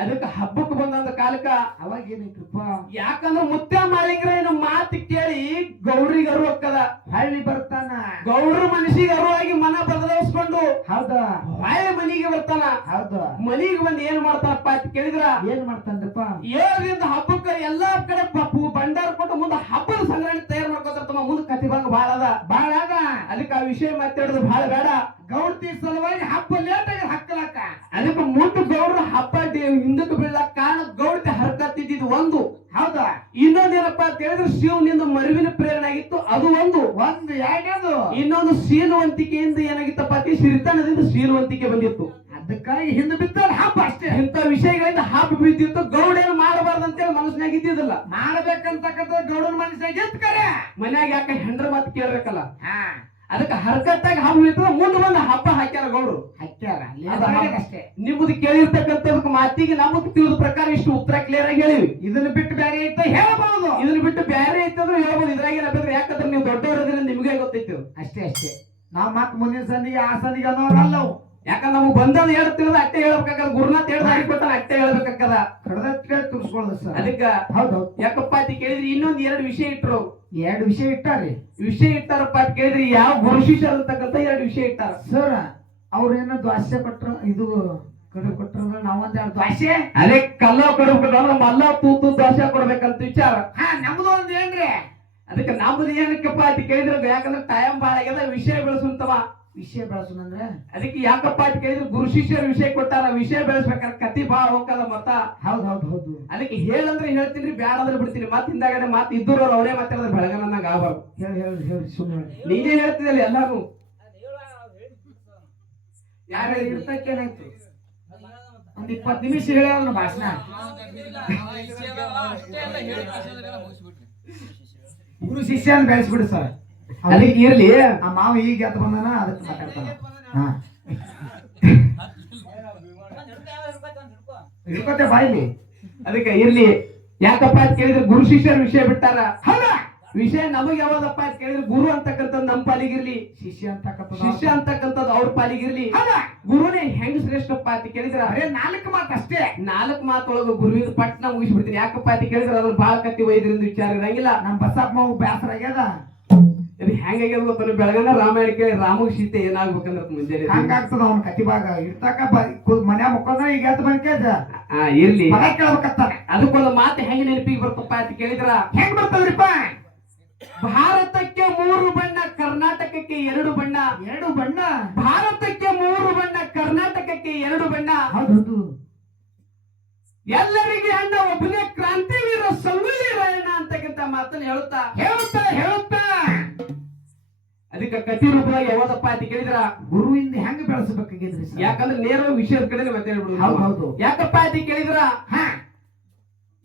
ಅದಕ್ಕೆ ಹಬ್ಬಕ್ಕೆ ಬಂದಂತ ಕಾಲಕ್ಕ ಅವಾಗ ಏನೈತ್ರಪ್ಪ? ಯಾಕಂದ್ರ ಮುತ್ಯ ಮಾಳಿಂಗರ ಮಾತು ಕೇಳಿ ಗೌಡ್ರಿಗೆ ಅರು ಹೋಗ್ತದ. ಹಳ್ಳಿ ಬರ್ತಾನ, ಗೌಡ್ರ ಮನಸ್ಸಿಗೆ ಅರುವಾಗಿ ಮನ ಬದಲಾಯಿಸ್ಕೊಂಡು ಹೌದಾ ಹೊಳ್ಳಿ ಮನಿಗೆ ಬರ್ತಾನ. ಹೌದು. ಮನಿಗೆ ಬಂದು ಏನ್ ಮಾಡ್ತಾನಪ್ಪ ಅಂತ ಕೇಳಿದ್ರ, ಏನ್ ಮಾಡ್ತಾನ್ರಪ್ಪ? 7 ದಿನದ ಹಬ್ಬಕ್ಕ ಎಲ್ಲಾ ಕಡೆ ಭಂಡಾರ ಕೊಟ್ಟು ಮುಂದೆ ಹಬ್ಬದ ಸಂಗ್ರಹಣೆ ತಯಾರು ಮಾಡ್ಕೊತಾರ. ಮುಂದೆ ಕತಿಭಂಗ ಬಾಳ ಅದ. ಅದಕ್ಕೆ ಆ ವಿಷಯ ಮಾತಾಡೋದು ಬಹಳ ಬೇಡ. ಗೌಡ್ತಿ ಸಲುವಾಗಿ ಹಬ್ಬ ಲೇಟ್ ಆಗಿ ಹಾಕಲಕ್ಕ. ಅದಕ್ಕೆ ಮುಂದೆ ಗೌಡ್ರ ಹಬ್ಬ ಹಿಂದಕ್ಕೆ ಬೀಳಕ್ ಕಾರಣ ಗೌಡ್ತಿ ಹರ್ಕತ್ತಿದ್ದು ಒಂದು. ಹೌದಾ? ಇನ್ನೊಂದೇನಪ್ಪ ಅಂತ ಹೇಳಿದ್ರೆ ಶಿವನಿಂದ ಮರುವಿನ ಪ್ರೇರಣೆ ಆಗಿತ್ತು, ಅದು ಒಂದು. ಎರಡನೇದು ಇನ್ನೊಂದು ಶೀಲವಂತಿಕೆಯಿಂದ ಏನಾಗಿತ್ತಪ್ಪ ಅಂತ ಸಿರಿತನದಿಂದ ಶೀಲವಂತಿಕೆ ಬಂದಿತ್ತು. ಅದಕ್ಕಾಗಿ ಹಿಂದೆ ಬಿದ್ದ ಹಬ್ಬ ಅಷ್ಟೇ. ಇಂಥ ವಿಷಯಗಳಿಂದ ಹಬ್ಬ ಬಿದ್ದಿತ್ತು. ಗೌಡ ಏನು ಮಾಡಬಾರ್ದು ಅಂತೇಳಿ ಮನಸ್ಸಿನಾಗ ಇದ್ದಿದ್ದಿಲ್ಲ. ಮಾಡ್ಬೇಕಂತಕ್ಕಂಥ ಗೌಡನ ಮನಸ್ಸಿನಾಗ ಇತ್ಕರೆ ಮನ್ಯಾಗ ಯಾಕೆ ಹೆಂಡ್ರ ಮಾತು ಕೇಳ್ಬೇಕಲ್ಲ. ಅದಕ್ಕೆ ಹರ್ಕತ್ತಾಗಿ ಹಬ್ಬ ಬಿತ್ತದ. ಮುಂದೆ ಬಂದು ಹಬ್ಬ ಹಾಕ್ಯಾರ ಗೌಡ್ರು. ಹಾಕ್ಯಾರ ಅಷ್ಟೇ. ನಿಮ್ಮದು ಕೇಳಿರ್ತಕ್ಕಂಥದಕ್ಕೆ ಮಾತಿಗೆ ನಮಗ್ ತಿಳಿದ ಪ್ರಕಾರ ಇಷ್ಟು ಉತ್ತರ ಕ್ಲಿಯರ್ ಆಗಿ ಹೇಳಿವಿ. ಇದನ್ನ ಬಿಟ್ಟು ಬೇರೆ ಐತೆ ಹೇಳ್ಬಹುದು, ಇದನ್ನ ಬಿಟ್ಟು ಬೇರೆ ಐತಂದ್ರೆ ಹೇಳ್ಬೋದು. ಇದ್ರಾಗ ಏನಾಗ್ತದೆ, ಯಾಕಂದ್ರೆ ನೀವು ದೊಡ್ಡವರದ್ರೆ ನಿಮ್ಗೆ ಗೊತ್ತೈತಿ. ಅಷ್ಟೇ. ನಾವ್ ಮತ್ ಮುಂದಿನ ಸಂದಿಗೆ ಆ ಸಂದಿಗೆ ಅನ್ನೋರಲ್ಲವು. ಯಾಕಂದ್ರೆ ನಮಗ್ ಬಂದದ ಹೇಳ್ತಿರೋದ ಅಟ್ಟೆ ಹೇಳ್ಬೇಕಾಗದ ಗುರುನಾಥ್ ಹೇಳ್ದ ಕೊಟ್ಟಾನ ಅಟ್ಟೆ ಹೇಳ್ಬೇಕಾಗದ ಕಡದಕ್ಕೆ ತುರ್ಸ್ಕೊಳ್ಳೋದು ಸರ್. ಅದಕ್ಕ ಹೌದೌದು. ಯಾಕಪ್ಪ ಅಂತ ಕೇಳಿದ್ರಿ ಇನ್ನೊಂದ್ 2 ವಿಷಯ ಇಟ್ರು. 2 ವಿಷಯ ಇಟ್ಟಾರಿ. ವಿಷಯ ಇಟ್ಟಾರಪ್ಪ ಅಂತ ಕೇಳಿದ್ರಿ ಯಾವ ಗುರು ಶಿಷ್ಯರು ಅಂತಕ್ಕಂತ 2 ವಿಷಯ ಇಟ್ಟಾರ ಸರ್. ಅವ್ರೇನ ದ್ವಾಸೆ ಕೊಟ್ರ, ಇದು ಕಡು ಕೊಟ್ರ, ನಾವೊಂದ್ 2 ದ್ವಾಸೆ. ಅದೇ ಕಲ್ಲ ಕೊಡ್ಬೇಕಂದ್ರ ಮಲ್ಲ ತೂತು ದೋಸೆ ಕೊಡ್ಬೇಕಂತ ವಿಚಾರ. ನಮ್ದು ಒಂದ್ ಏನ್ರಿ ಅದಕ್ಕೆ ನಮ್ದು ಏನಕ್ಕಪ್ಪ ಅಂತ ಕೇಳಿದ್ರೆ ಯಾಕಂದ್ರೆ ಟೈಮ್ ಬಾಳ ಆಗ್ಯದ ವಿಷಯ ಬೆಳೆಸುತ್ತವ. ವಿಷಯ ಬೆಳೆಸೋಣಂದ್ರೆ ಅದಕ್ಕೆ ಯಾಕಪ್ಪ ಅಂತ ಕೇಳಿದ್ರೆ ಗುರು ಶಿಷ್ಯರ ವಿಷಯ ಕೊಟ್ಟಾರ. ವಿಷಯ ಬೆಳೆಸ್ಬೇಕಾದ್ರೆ ಕತಿ ಬಾಳ ಹೋಗದ ಮತ್ತ. ಹೌದು. ಅದಕ್ಕೆ ಹೇಳಂದ್ರೆ ಹೇಳ್ತೀನಿ, ಬ್ಯಾಡ ಅಂದ್ರೆ ಬಿಡ್ತೀನಿ. ಮತ್ ಹಿಂದಾಗಡೆ ಮಾತು ಇದ್ದೂರು ಅವರೇ ಮಾತಾಡಿದ್ರೆ ಬೆಳಗನಂಗ ಆಗ್ಬಾರ್ದು. ಹೇಳಿ ಸುಮ್ಮನೆ ನೀನೇ ಹೇಳ್ತಿದ್ದಲ್ಲ ಎಲ್ಲಾರು. ಯಾರ ಇರ್ತಕ್ಕೇನಾಯ್ತು? ಒಂದ್ 20 ನಿಮಿಷ ಹೇಳ ಭಾಷಣ. ಗುರು ಶಿಷ್ಯನ್ ಬೆಳೆಸ್ಬಿಡು ಸರ್. ಅದಕ್ಕೆ ಇರ್ಲಿ. ಆ ಮಾವ ಈಗ ಎದ್ದು ಬಂದಾನ, ಅದಕ್ಕೆ ಮಾತಾಡ್ತಾನ. ಇರ್ಕೋತೆ ಬಾಯ್ಲಿ. ಅದಕ್ಕೆ ಇರ್ಲಿ. ಯಾಕಪ್ಪ ಅಂತ ಕೇಳಿದ್ರೆ ಗುರು ಶಿಷ್ಯರ ವಿಷಯ ಬಿಟ್ಟಾರ. ಹೌದಾ? ವಿಷಯ ನಮಗೆ ಯಾವ್ದಪ್ಪ ಅಂತ ಕೇಳಿದ್ರೆ ಗುರು ಅಂತಕ್ಕಂಥದ್ದು ನಮ್ಮ ಪಾಲಿಗಿರ್ಲಿ, ಶಿಷ್ಯ ಅಂತಕ್ಕಂಥದ್ದು ಅವ್ರ ಪಾಲಿಗಿರ್ಲಿ. ಗುರುನೇ ಹೆಂಗ್ ಶ್ರೇಷ್ಠಪ್ಪ ಅಂತ ಕೇಳಿದ್ರ ಬರೇ 4 ಮಾತು ಅಷ್ಟೇ. 4 ಮಾತೊಳಗ ಗುರುವಿನ ಪಟ್ನ ಮುಗಿಸ್ಬಿಡ್ತೀನಿ. ಯಾಕಪ್ಪ ಅಂತ ಕೇಳಿದ್ರೆ ಅದ್ರ ಬಾಳ ಕತ್ತಿ ಒಯ್ದ್ರಿಂದ ವಿಚಾರ ಇರಂಗಿಲ್ಲ. ನಮ್ ಬಸಪ್ಪ ಮಾವು ಬ್ಯಾಸರ ಆಗ್ಯದ. ಇದು ಹೆಂಗಾಗ್ಯದ ಗೊತ್ತ? ಬೆಳಗನ ರಾಮಾಯಣ ಕೇಳಿ ರಾಮಗ್ ಸೀತೆ ಏನಾಗ್ಬೇಕಂದ್ರ ಮುಂಜಾನೆ ಹಂಗಾಗ್ತದ ಅವ್ನ ಕತಿ ಭಾಗ. ಇರ್ತಾಕ ಮನ್ಯಾಗ ಮುಕ್ಕೊಂಡ್ರ ಈಗ ಎದ್ದು ಬಂದ್ಕೇಜ ಇರ್ಲಿ ಪದ ಕೇಳ್ಬೇಕತ್ತಾನೆ. ಅದಕ್ಕೊಂದು ಮಾತು ಹೆಂಗ ನೆನಪಿಗೆ ಬರ್ತಪ್ಪ ಅಂತ ಕೇಳಿದ್ರ ಹೆಂಗ್ ಬರ್ತದ್ರಿಪ್ಪ? ಭಾರತಕ್ಕೆ 3 ಬಣ್ಣ, ಕರ್ನಾಟಕಕ್ಕೆ 2 ಬಣ್ಣ. 2 ಬಣ್ಣ. ಭಾರತಕ್ಕೆ 3 ಬಣ್ಣ, ಕರ್ನಾಟಕಕ್ಕೆ 2 ಬಣ್ಣ. ಹೌದು. ಎಲ್ಲರಿಗೆ ಅಣ್ಣ ಒಬ್ಬನೇ ಕ್ರಾಂತಿವೀರ ಸಂಗೊಳ್ಳಿ ರಾಯಣ್ಣ ಅಂತಕ್ಕಂಥ ಮಾತನ್ನ ಹೇಳುತ್ತಾ ಅದಕ್ಕೆ ಕತಿ ರೂಪದಾಗ ಯಾವ್ದಪ್ಪ ಅಂತ ಕೇಳಿದ್ರ ಗುರುವಿಂದ ಹೆಂಗ್ ಬೆಳೆಸಬೇಕಾಗಿದ್ರಿ? ಯಾಕಂದ್ರೆ ನೇರ ವಿಷಯದ ಕಡೆ ಮಾತಾಡ್ಬಿಡುದು. ಹೌದು. ಯಾಕಪ್ಪ ಅಂತ ಕೇಳಿದ್ರ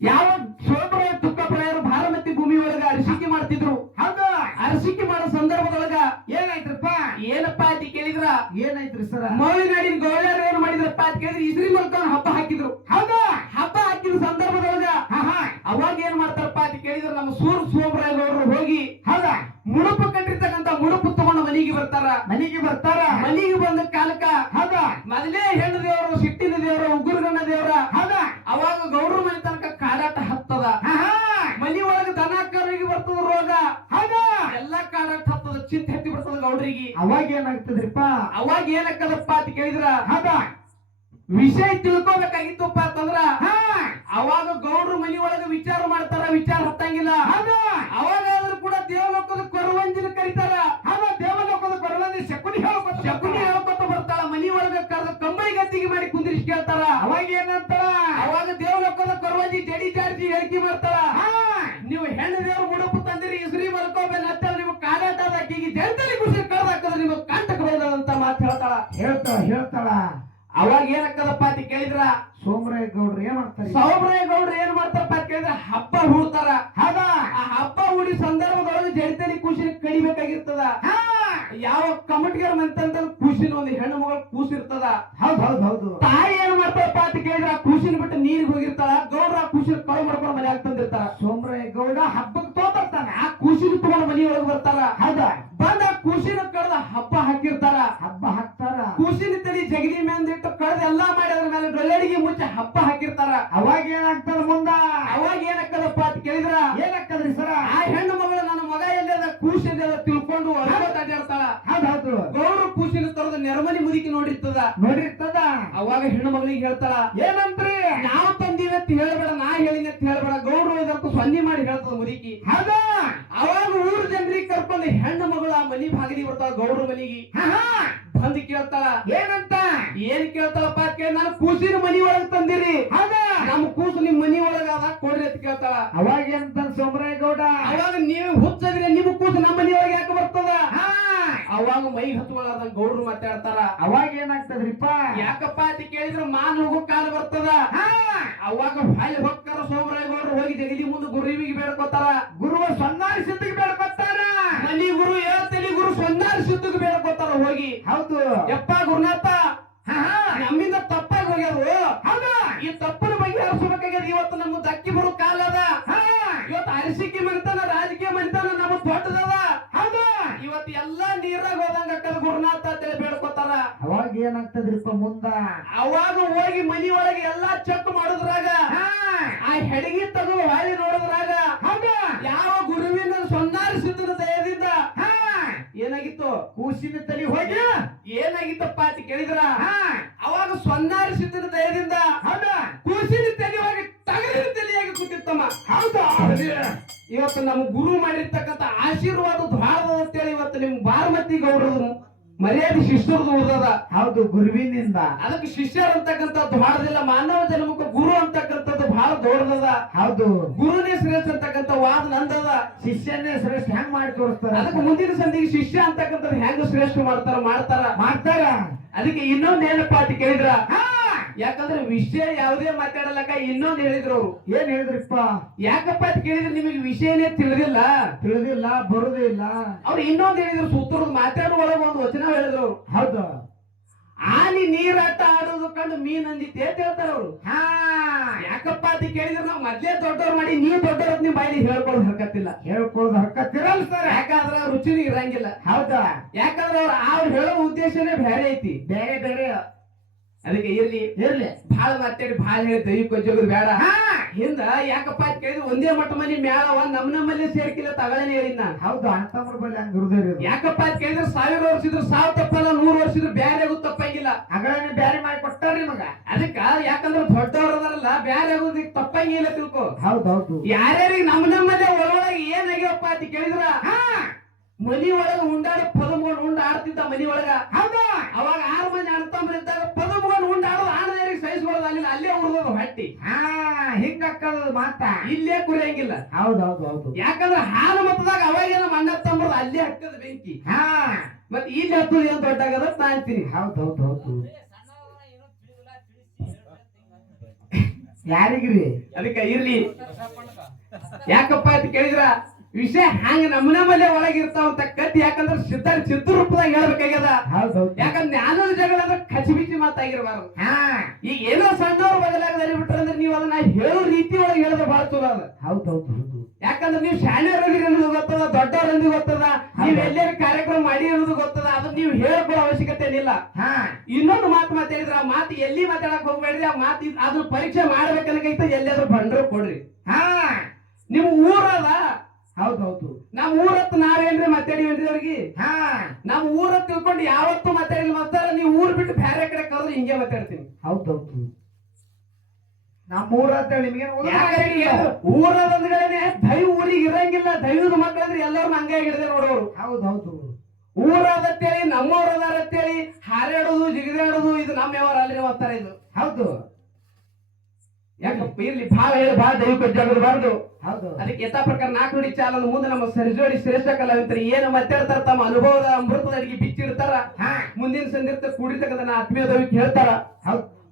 ಯಾವ ಶೋಭರಾಯ ತುಕ್ಕಪ್ರಾಯರು ಭಾರಮತಿ ಭೂಮಿ ಒಳಗ ಅರಸಿಕೆ ಮಾಡ್ತಿದ್ರು. ಹೌದು. ಅರಸಿಕೆ ಮಾಡೋ ಸಂದರ್ಭದೊಳಗ ಏನಾಯ್ತ್ರಪ್ಪ? ಏನಪ್ಪ ಅಂತ ಕೇಳಿದ್ರ ಏನಾಯ್ತ್ರಿ ಸರ? ಮೌಳಿನಾಡಿನ ಗೌಳ್ಯಾರು ಏನ್ ಮಾಡಿದ್ರಪ್ಪ ಅಂತ ಕೇಳಿದ್ರೆ ಇಸ್ರಿ ಮೂಲಕ ಹಬ್ಬ ಹಾಕಿದ್ರು. ಹೌದಾ? ಹಬ್ಬ ಹಾಕಿದ ಸಂದರ್ಭದೊಳಗ ಅವಾಗ ಏನ್ ಮಾಡ್ತಾರಪ್ಪ ಅಂತ ಕೇಳಿದ್ರೆ ನಮ್ಮ ಸೋಮರಾಯಗೌಡರು ಹೋಗಿ ಹೌದಾ ಮುಡುಪು ಕಟ್ಟಿರ್ತಕ್ಕಂಥ ಮುಡುಪು ತಗೊಂಡು ಮನೆಗೆ ಬರ್ತಾರ. ಮನೆಗೆ ಬಂದ ಕಾಲಕ್ಕ ಹೌದಾ ಮೊದಲೇ ಹೆಣ್ಣು ದೇವರು, ಸಿಟ್ಟಿನ ದೇವರು, ಉಗುರುಗಣ್ಣ ದೇವರ ಹೌದಾ ಅವಾಗ ಗೌಡ್ರ ಮನೆ ತನಕ ಕಾಡಾಟ ಹತ್ತದ. ಮನಿ ಒಳಗ ದನ ಕರಿಗೆ ಬರ್ತದ ರೋಗ. ಹೌದಾ ಎಲ್ಲಾ ಕಾಡಾಟ ಹತ್ತದ, ಚಿಂತೆ ಹತ್ತಿ ಬರ್ತದ ಗೌಡ್ರಿಗೆ. ಅವಾಗ ಏನಾಗ್ತದ್ರಿಪ್ಪ? ಅವಾಗ ಏನಕ್ಕದಪ್ಪ ಅಂತ ಕೇಳಿದ್ರ ಹೌದಾ ವಿಷಯ ತಿಳ್ಕೊಬೇಕಾಗಿತ್ತಪ್ಪ ಅಂತಂದ್ರ ಅವಾಗ ಗೌಡ್ರು ಮನಿ ಒಳಗ ವಿಚಾರ ಮಾಡ್ತಾರ. ವಿಚಾರ ಹತ್ತಂಗಿಲ್ಲ. ಅವಾಗಾದ್ರೂ ಕೂಡ ದೇವಲೋಕದ ಕೊರವಂಜಿನ ಕರೀತಾರ. ದೇವಲೋಕದ ಕೊರವಂಜಿ ಶಕುನಿ ಹೇಳ್ಕೊತ ಬರ್ತಾಳ. ಮನಿ ಒಳಗ ಕರೆದ ಕಂಬಳಿ ಗದ್ದಿಗೆ ಮಾಡಿ ಕುಂದಿರಿಸಿ ಕೇಳ್ತಾರ. ಅವಾಗ ಏನಂತಾರ? ಅವಾಗ ದೇವಲೋಕದ ಕೊರವಂಜಿ ಜಡಿ ಜಾರ್ಜಿ ಹೇಳಿಕೆ ಮಾಡ್ತಾರ. ನೀವು ಹೆಣ್ಣು ದೇವ್ರು ಮುಡುಪು ತಂದಿರಿ, ಇಸ್ರಿ ಮಲ್ಕೋಬೇಕ ಅಂತ ನೀವು ಕಾಡಾಟದ ಆಕಿಗೆ ಜಲ್ದಿ ಖುಷಿ ಕಳ್ದಾಕದ್ರೆ ನೀವು ಕಾಂಟಕ ಬರೋದಂತ ಮಾತು ಹೇಳ್ತಾಳ. ಅವಾಗ ಏನಕ್ಕದಪ್ಪ ಅಂತ ಕೇಳಿದ್ರ ಸೋಮರಾಯ ಗೌಡ್ರು ಏನ್ ಮಾಡ್ತಾರೆ? ಸೋಮರಾಯಗೌಡ್ರು ಏನ್ ಮಾಡ್ತಾರಪ್ಪ ಅಂತ ಕೇಳಿದ್ರೆ ಹಬ್ಬ ಹೂಡ್ತಾರ. ಹೌದಾ ಆ ಹಬ್ಬ ಹೂಡಿ ಸಂದರ್ಭದೊಳಗೆ ಜಡಿತಲಿ ಖುಷಿ ಕಡಿಬೇಕಾಗಿರ್ತದ. ಯಾವ ಕಮಟ್ಗಾರ ಮಂತಂತ ಖುಷಿನ ಒಂದು ಹೆಣ್ಣು ಮಗಳು ಕೂಸಿರ್ತದ. ಹೌದು. ತಾಯಿ ಏನ್ ಮಾಡ್ತಾರಪ್ಪ ಅಂತ ಕೇಳಿದ್ರೆ ಆ ಖುಷಿನ ಬಿಟ್ಟು ನೀರಿಗೆ ಹೋಗಿರ್ತಾಳ. ಗೌಡ್ರ ಆ ಖುಷಿ ಕಳು ಮಾಡ್ಕೊಂಡು ಮನೆ ತಂದಿರ್ತಾರ. ಸೋಮರಾಯ ಗೌಡ ಹಬ್ಬಕ್ಕೆ ತೋತಾನ. ಆ ಖುಷಿನ ತಗೊಂಡು ಮನೆಯೊಳಗೆ ಬರ್ತಾರ. ಹೌದಾ ಬಂದ ಖುಷಿನ ಕಳೆದ ಹಬ್ಬ ಹಾಕಿರ್ತಾರ. ಖುಷಿನ ತಡಿ ಜಗಲಿ ಮೇಂದಿಟ್ಟು ಕಳೆದ ಎಲ್ಲಾ ಮಾಡಿ ಅದ್ರ ಮೇಲೆ ಡೊಳ್ಳೆಡಿಗೆ ಮುಂಚೆ ಹಬ್ಬ ಹಾಕಿರ್ತಾರ. ಅವಾಗ ಏನಾಗ್ತದ ಮುಂದ? ಅವಾಗ ಏನಕ್ಕದಪ್ಪ ಅಂತ ಕೇಳಿದ್ರ ಏನಾಗ್ತದ್ರಿ ಸರ? ಆ ಹೆಣ್ಣು ಮಗಳು ನನ್ನ ಮಗ ಎಲ್ಲದ ಕೂಸಿ ಎಲ್ಲದ ತಿಳ್ಕೊಂಡು ಅಡ್ಡಾಡ್ತಾಳ. ಹೌದು. ಗೌಡ್ರು ಕೂಸಿನ ತರದ ನೆರಮನಿ ಮುದುಕಿ ನೋಡಿರ್ತದ. ಅವಾಗ ಹೆಣ್ಣು ಮಗಳಿಗೆ ಹೇಳ್ತಾಳ, ಏನಂತ್ರಿ ನಾವು ತಂದಿವಿ ಅಂತ ಹೇಳ್ಬೇಡ, ನಾ ಹೇಳಿನ ಅಂತ ಹೇಳ್ಬೇಡ. ಗೌಡ್ರು ಇದಕ್ಕೂ ಸೊನ್ನಿ ಮಾಡಿ ಹೇಳ್ತದ ಮುದುಕಿ. ಹೌದಾ ಅವಾಗ ಊರ್ ಜನರಿಗೆ ಕರ್ಕೊಂಡು ಹೆಣ್ಣು ಮಗಳು ಆ ಮನಿ ಭಾಗದಿ ಬರ್ತಾಳ. ಗೌಡ್ರ ಮನಿಗೆ ಬಂದು ಕೇಳ್ತಾಳ. ಏನಂತ? ಏನ್ ಕೇಳ್ತಾಳಪ್ಪ ಕೇಳಿ, ನಾನು ಕೂಸಿನ ಮನಿ ಒಳಗ್ ತಂದಿರಿ. ನಮ್ ಕೂಸು ನಿಮ್ ಮನಿ ಒಳಗ ಅದ ಕೊಡ್ರಿ ಅಂತ ಕೇಳ್ತಾಳ. ಅವಾಗ ಏನಂತ ಸೋಮರಾಯ ಗೌಡ? ಅವಾಗ ನೀವು ಹುಚ್ಚದ್ರಿ, ನಿಮ್ ಕೂಸು ನಮ್ಮ ಮನಿ ಒಳಗೆ ಯಾಕೆ ಬರ್ತದ? ಅವಾಗ ಮೈ ಹತ್ಕೊಳ್ಳಾರ್ದ ಗೌಡ್ರು ಮಾತಾಡ್ತಾರ. ಅವಾಗ ಏನಾಗ್ತದ್ರಿಪ್ಪ? ಯಾಕಪ್ಪ ಅಂತ ಕೇಳಿದ್ರೆ ಮಾನ್ ಹೋಗೋ ಕಾಲ ಬರ್ತದ. ಅವಾಗ ಹಾಲಿ ಹೊಕ್ಕಾರ ಸೋಮರಾಯ ಗೌಡ್ರು ಹೋಗಿ ಜಗಲಿ ಮುಂದೆ ಗುರುವಿಗೆ ಬೇಡ್ಕೋತಾರ. ಗುರುವ ಸೊನ್ನಾರಿ ಸಿದ್ಧಿಗೆ ಬೇಡ್ಕೋತಾರ. ಮನಿ ಗುರು ಹೇಳ್ತೇಲಿ ಗುರು ಸೊನ್ನಾರಿ ಸಿದ್ಧಿಗೆ ಬೇಡ್ಕೋತಾರ ಹೋಗಿ. ಹೌದು ಯಪ್ಪ ಗುರುನಾಥ, ನಮ್ಮಿಂದ ತಪ್ಪಾಗಿ ಹೋಗ್ಯಾರು. ಈ ತಪ್ಪನ ಬಗ್ಗೆ ಹರಿಸಬೇಕಾಗ್ಯದ. ಇವತ್ತು ನಮ್ಮ ದಕ್ಕಿ ಬರೋ ಕಾಲ ಅದ. ಇವತ್ತು ಅರಸಿಕೆ ಮನಿತಾನ, ರಾಜಕೀಯ ಮನಿತಾನ ನಮ್ಮ ದೊಡ್ಡದದ. ಇವತ್ತು ಎಲ್ಲಾ ನೀರಾಗ ಹೋದಂಗ ಗುರುನಾಥ ಅಂತೇಳಿ ಬೇಡ್ಕೋತಾರ. ಅವಾಗ ಏನಾಗ್ತದ್ರಿಪ್ಪ ಮುಂದ ಅವಾಗ ಹೋಗಿ ಮನಿ ಒಳಗೆ ಎಲ್ಲಾ ಚೆಕ್ ಮಾಡುದ್ರಾಗ ಆ ಹೆಡಗಿ ತೆಗೆದು ಹೊಳ್ಳಿ ನೋಡಿದ್ರಾಗ ಯಾವ ಗುರುವಿನ ಸೊನ್ನಾರಿ ಸಿದ್ಧನ ದಯದಿಂದ ಏನಾಗಿತ್ತು ಕೂಸಿನ ತಲೆ ಹೋಗಿ ಏನಾಗಿತ್ತಪ್ಪ ಅಂತ ಕೇಳಿದ್ರ ಅವಾಗ ಸೊನ್ನಾರಿ ಸಿದ್ಧನ ದಯದಿಂದ ಕೂಸಿನ ತಲೆ ಹೋಗಿ ಟಗರಿನ ತಲೆಯಾಗಿ ಕೂತಿತ್ತಮ್ಮ. ಹೌದಾ ಇವತ್ತು ನಮ್ಮ ಗುರು ಮಾಡಿರ್ತಕ್ಕಂಥ ಆಶೀರ್ವಾದ ದ್ವಾರದ ಅಂತೇಳಿ ಇವತ್ತು ನಿಮ್ ಬಾರ್ಮತಿ ಗೌರವರು ಮರ್ಯಾದೆ ಶಿಷ್ಯರದು ಉಳಿದದ. ಹೌದು ಗುರುವಿನಿಂದ ಅದಕ್ಕೆ ಶಿಷ್ಯರು ಅಂತಕ್ಕಂಥದ್ದು ಬಹಳದಿಲ್ಲ. ಮಾನವ ಜನ್ಮಕ್ಕೆ ಗುರು ಅಂತಕ್ಕಂಥದ್ದು ಬಹಳ ದೊಡ್ಡದದ. ಹೌದು ಗುರುನೇ ಶ್ರೇಷ್ಠ ಅಂತಕ್ಕಂಥ ವಾದ ನಂದದ. ಶಿಷ್ಯನೇ ಶ್ರೇಷ್ಠ ಹೆಂಗ್ ಮಾಡಿ ತೋರಿಸ್ತಾರ ಅದಕ್ಕೆ ಮುಂದಿನ ಸಂಧಿಗೆ ಶಿಷ್ಯ ಅಂತಕ್ಕಂಥದ್ದು ಹೆಂಗ ಶ್ರೇಷ್ಠ ಮಾಡ್ತಾರ. ಅದಕ್ಕೆ ಇನ್ನೊಂದ್ ಏನಪ್ಪಾ ಅಂತ ಕೇಳಿದ್ರ, ಯಾಕಂದ್ರೆ ವಿಷಯ ಯಾವುದೇ ಮಾತಾಡಲಕ್ಕ ಇನ್ನೊಂದ್ ಹೇಳಿದ್ರು ಅವ್ರು. ಏನ್ ಹೇಳಿದ್ರಿಪ್ಪ? ಯಾಕಪ್ಪ ಅಂತ ಕೇಳಿದ್ರೆ ನಿಮಗೆ ವಿಷಯನೇ ತಿಳಿದಿಲ್ಲ ಬರುದೇ ಇಲ್ಲ. ಅವ್ರು ಇನ್ನೊಂದ್ ಹೇಳಿದ್ರು, ಸೂತ್ರದ ಮಾತಾಡುವ ಒಳಗ ಒಂದು ವಚನ ಹೇಳಿದ್ರು ಅವ್ರು. ಹೌದು ಆನಿ ನೀರಾಟ ಆಡೋದು ಕಂಡು ಮೀನ್ ಅಂದಿತ್ತೆ ಅಂತ ಹೇಳ್ತಾರ ಅವ್ರು. ಯಾಕಪ್ಪ ಅಂತ ಕೇಳಿದ್ರೆ ನಾವು ಮೊದ್ಲೇ ದೊಡ್ಡವ್ರು ಮಾಡಿ ನೀವ್ ದೊಡ್ಡವ್ರ ನಿಮ್ ಬಾಯಿಲಿ ಹೇಳ್ಕೊಳ್ಳೋದು ಹರ್ಕತ್ತಿಲ್ಲ. ಹೇಳ್ಕೊಳ್ಳೋದು ಹರ್ಕತ್ತಿರಲ್ಲ ಸರ್. ಯಾಕಂದ್ರೆ ರುಚಿನೂ ಇರಂಗಿಲ್ಲ. ಹೌದಾ ಯಾಕಂದ್ರೆ ಅವ್ರು ಹೇಳೋ ಉದ್ದೇಶನೇ ಬೇರೆ ಐತಿ. ಬೇರೆ ಅದಕ್ಕೆ ಇರ್ಲಿ ಭಾಳ ಮಾತಾಡಿ ಭಾಳ ಹೇಳಿ ದೈವಿಕ ಜಗದ್ ಬೇಡ. ಹಿಂದ ಯಾಕಪ್ಪ ಅಂತ ಕೇಳಿದ್ರೆ ಒಂದೇ ಮಟ್ಟ ಮನಿ ಮ್ಯಾಲ ನಮ್ಮಲ್ಲೇ ಸೇರ್ಕಿಲ್ಲ ತಗಳೇನೆ ಹೇಳಿದ್ ನಾನು. ಹೌದು ಅಂತಮ್ರ ಬಲ್ಲಿ ಹಂಗ ಹೃದಯ. ಯಾಕಪ್ಪ ಅಂತ ಕೇಳಿದ್ರೆ 1000 ವರ್ಷ ಇದ್ರು 1000 ತಪ್ಪಲ್ಲ, 100 ವರ್ಷ ಇದ್ರು ಬ್ಯಾರೆ ಆಗೋದು ತಪ್ಪಂಗಿಲ್ಲ. ಅಗಳನ್ನೇ ಬ್ಯಾರೆ ಮಾಡಿ ಕೊಟ್ಟಾರ ನಿಮಗ. ಅದಕ್ಕ ಯಾಕಂದ್ರೆ ದೊಡ್ಡವ್ರ ಅದಾರಲ್ಲ ಬ್ಯಾರೆ ಆಗೋದಕ್ಕೆ ತಪ್ಪಂಗಿಲ್ಲ ತಿಳ್ಕೊ. ಹೌದೌದು ಯಾರ್ಯಾರಿಗೆ ನಮ್ಮಲ್ಲೇ ಒಳಗೊಳಗೆ ಏನಾಗ್ಯವಪ್ಪ ಅಂತ ಕೇಳಿದ್ರ, ಮನಿ ಒಳಗ ಉಂಡಾಡ ಪದಮಗೊಂಡು ಉಂಡಾಡ್ತಿದ್ದ ಮನಿ ಒಳಗ. ಹೌದಾ ಅವಾಗ 6 ಮಂದಿ ಅಣ್ತಂಬ್ರಿದ್ದಾಗ ಪದಮಗೊಂಡು ಉಂಡಾಡೋದು ಆಣದೇರಿಗೆ ಸಹಿಸ್ಕೊಳ್ಳೋದು ಅಲ್ಲಿ ಅಲ್ಲೇ ಉಳಿದೋದು ಹೊಟ್ಟಿ. ಹಿಂಗಕ್ಕದ ಮಾತ ಇಲ್ಲೇ ಕುರಿಯಂಗಿಲ್ಲ. ಹೌದು ಯಾಕಂದ್ರೆ ಹಾಲು ಮತದಾಗ ಅವಾಗೇನ ಮಣ್ಣ ತಂಬುದು ಅಲ್ಲೇ ಹತ್ತದ ಬೆಂಕಿ. ಮತ್ತೆ ಇಲ್ಲಿ ಹತ್ತದ ಏನ್ ದೊಡ್ಡಾಗದ ನಾ ಅಂತೀನಿ. ಹೌದು ಯಾರಿಗ್ರಿ? ಅದಕ್ಕೆ ಇರ್ಲಿ. ಯಾಕಪ್ಪ ಅಂತ ಕೇಳಿದ್ರ ವಿಷಯ ಹ್ಯಾಂಗ ನಮ್ಮನೆ ಒಳಗಿರ್ತಾವ ಅಂತ ಕತ್ತಿ. ಯಾಕಂದ್ರೆ ಚಿತ್ರರೂಪದಾಗ ಹೇಳ್ಬೇಕಾಗ್ಯದ. ಯಾಕಂದ್ರೆ ಜ್ಞಾನದ ಜಗಳ ಅಂದ್ರೆ ಕಚಿಬಿಚಿ ಮಾತಾಗಿರ್ಬಾರ್ದು. ಈಗ ಏನೋ ಸಣ್ಣವ್ರ ಬದಲಾಗ ಬಿಟ್ರೆ ಅಂದ್ರೆ ನೀವು ಅದನ್ನ ಹೇಳೋ ರೀತಿ ಒಳಗೆ ಹೇಳಿದ್ರೆ ಬಹಳ ಚಲೋ ಅದ. ಹೌದು ಯಾಕಂದ್ರೆ ನೀವು ಶಾಣ್ಯರಲ್ಲಿ ಅನ್ನೋದು ಗೊತ್ತದ, ದೊಡ್ಡವರಲ್ಲಿ ಗೊತ್ತದ, ನೀವ್ ಎಲ್ಲೇ ಕಾರ್ಯಕ್ರಮ ಮಾಡಿ ಅನ್ನೋದು ಗೊತ್ತದ. ಅದನ್ನ ನೀವು ಹೇಳ್ಕೊಳ್ಳೋ ಅವಶ್ಯಕತೆ ಏನಿಲ್ಲ. ಇನ್ನೊಂದು ಮಾತು ಮಾತಾಡಿದ್ರೆ ಆ ಮಾತು ಎಲ್ಲಿ ಮಾತಾಡಕ್ ಹೋಗ್ಬೇಡ್ರಿ. ಆ ಮಾತು ಅದ್ರ ಪರೀಕ್ಷೆ ಮಾಡ್ಬೇಕನ್ನಕೈತ ಎಲ್ಲಾದ್ರೂ ಬಂದ್ರು ಕೊಡ್ರಿ. ನಿಮ್ ಊರದ ಹೌದು ನಮ್ ಊರತ್ತು ನಾವೇನ್ರಿ ಮಾತಾಡಿವೇನ್ರಿ ಅವ್ರಿಗೆ? ನಮ್ ಊರತ್ ತಿಳ್ಕೊಂಡು ಯಾವತ್ತು ಮಾತಾಡಿಲ್ಲ. ಮಾತಾಡ ನೀವು ಊರ್ ಬಿಟ್ಟು ಬೇರೆ ಕಡೆ ಕಳೆದ್ರೆ ಹಿಂಗೆ ಮಾತಾಡ್ತೀನಿ. ಹೌದು ನಮ್ಮ ಊರ ನಿಮ್ಗೆ ಊರದಂದ್ಗಳೇ ದೈವ ಊರಿಗೆ ಇರಂಗಿಲ್ಲ. ದೈವದ ಮಕ್ಕಳಂದ್ರೆ ಎಲ್ಲರೂ ಹಂಗೆ ಹಿಡಿದೆ ನೋಡೋರು. ಹೌದು ಊರದತ್ತೇಳಿ ನಮ್ಮವ್ರದಾರತ್ತೇಳಿ ಹಾರಾಡೋದು ಜಿಗಿದಾಡೋದು ಇದು ನಮ್ಮ ವ್ಯವಹಾರ ಅಲ್ಲಿ ಹೋಗ್ತಾರ. ಇದು ಹೌದು ಯಾಕಪ್ಪ ಇರ್ಲಿ ಭಾಳ ಹೇಳಿ ಭಾಳ ದೈವಿಕ ಜಗದಬಾರ್ದು. ಹೌದು ಅದಕ್ಕೆ ಯಥಾ ಪ್ರಕಾರ 4 ನುಡಿ ಚಾಲನ ಮುಂದೆ ನಮ್ಮ ಸರಿಜೋಡಿ ಶ್ರೇಷ್ಠ ಕಲಾವಿದರು ಏನು ಮಾತಾಡ್ತಾರ, ತಮ್ಮ ಅನುಭವದ ಅಮೃತದ ಅಡಿಗೆ ಬಿಚ್ಚಿಡ್ತಾರ. ಮುಂದಿನ ಸಂದಿರ್ತ ಕೂಡಿತಕ್ಕಂಥ ಆತ್ಮೀಯ ದೈವಿಕ ಹೇಳ್ತಾರ.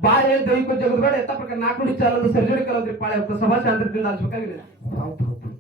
ಭಾಳ ಹೇಳಿ ದೈವಿಕ ಜಗದಬೇಡ. ಯಥಾ ಪ್ರಕಾರ 4 ನುಡಿ ಚಾಲನ ಸರಿಜೋಡಿ ಕಲಾವಿದರು ಪಾಳೆ ಸಭಾ ಶಾಂತಿಯಿಂದ ಅನ್ಸ್ಬೇಕಾಗಿದೆ. ಹೌದು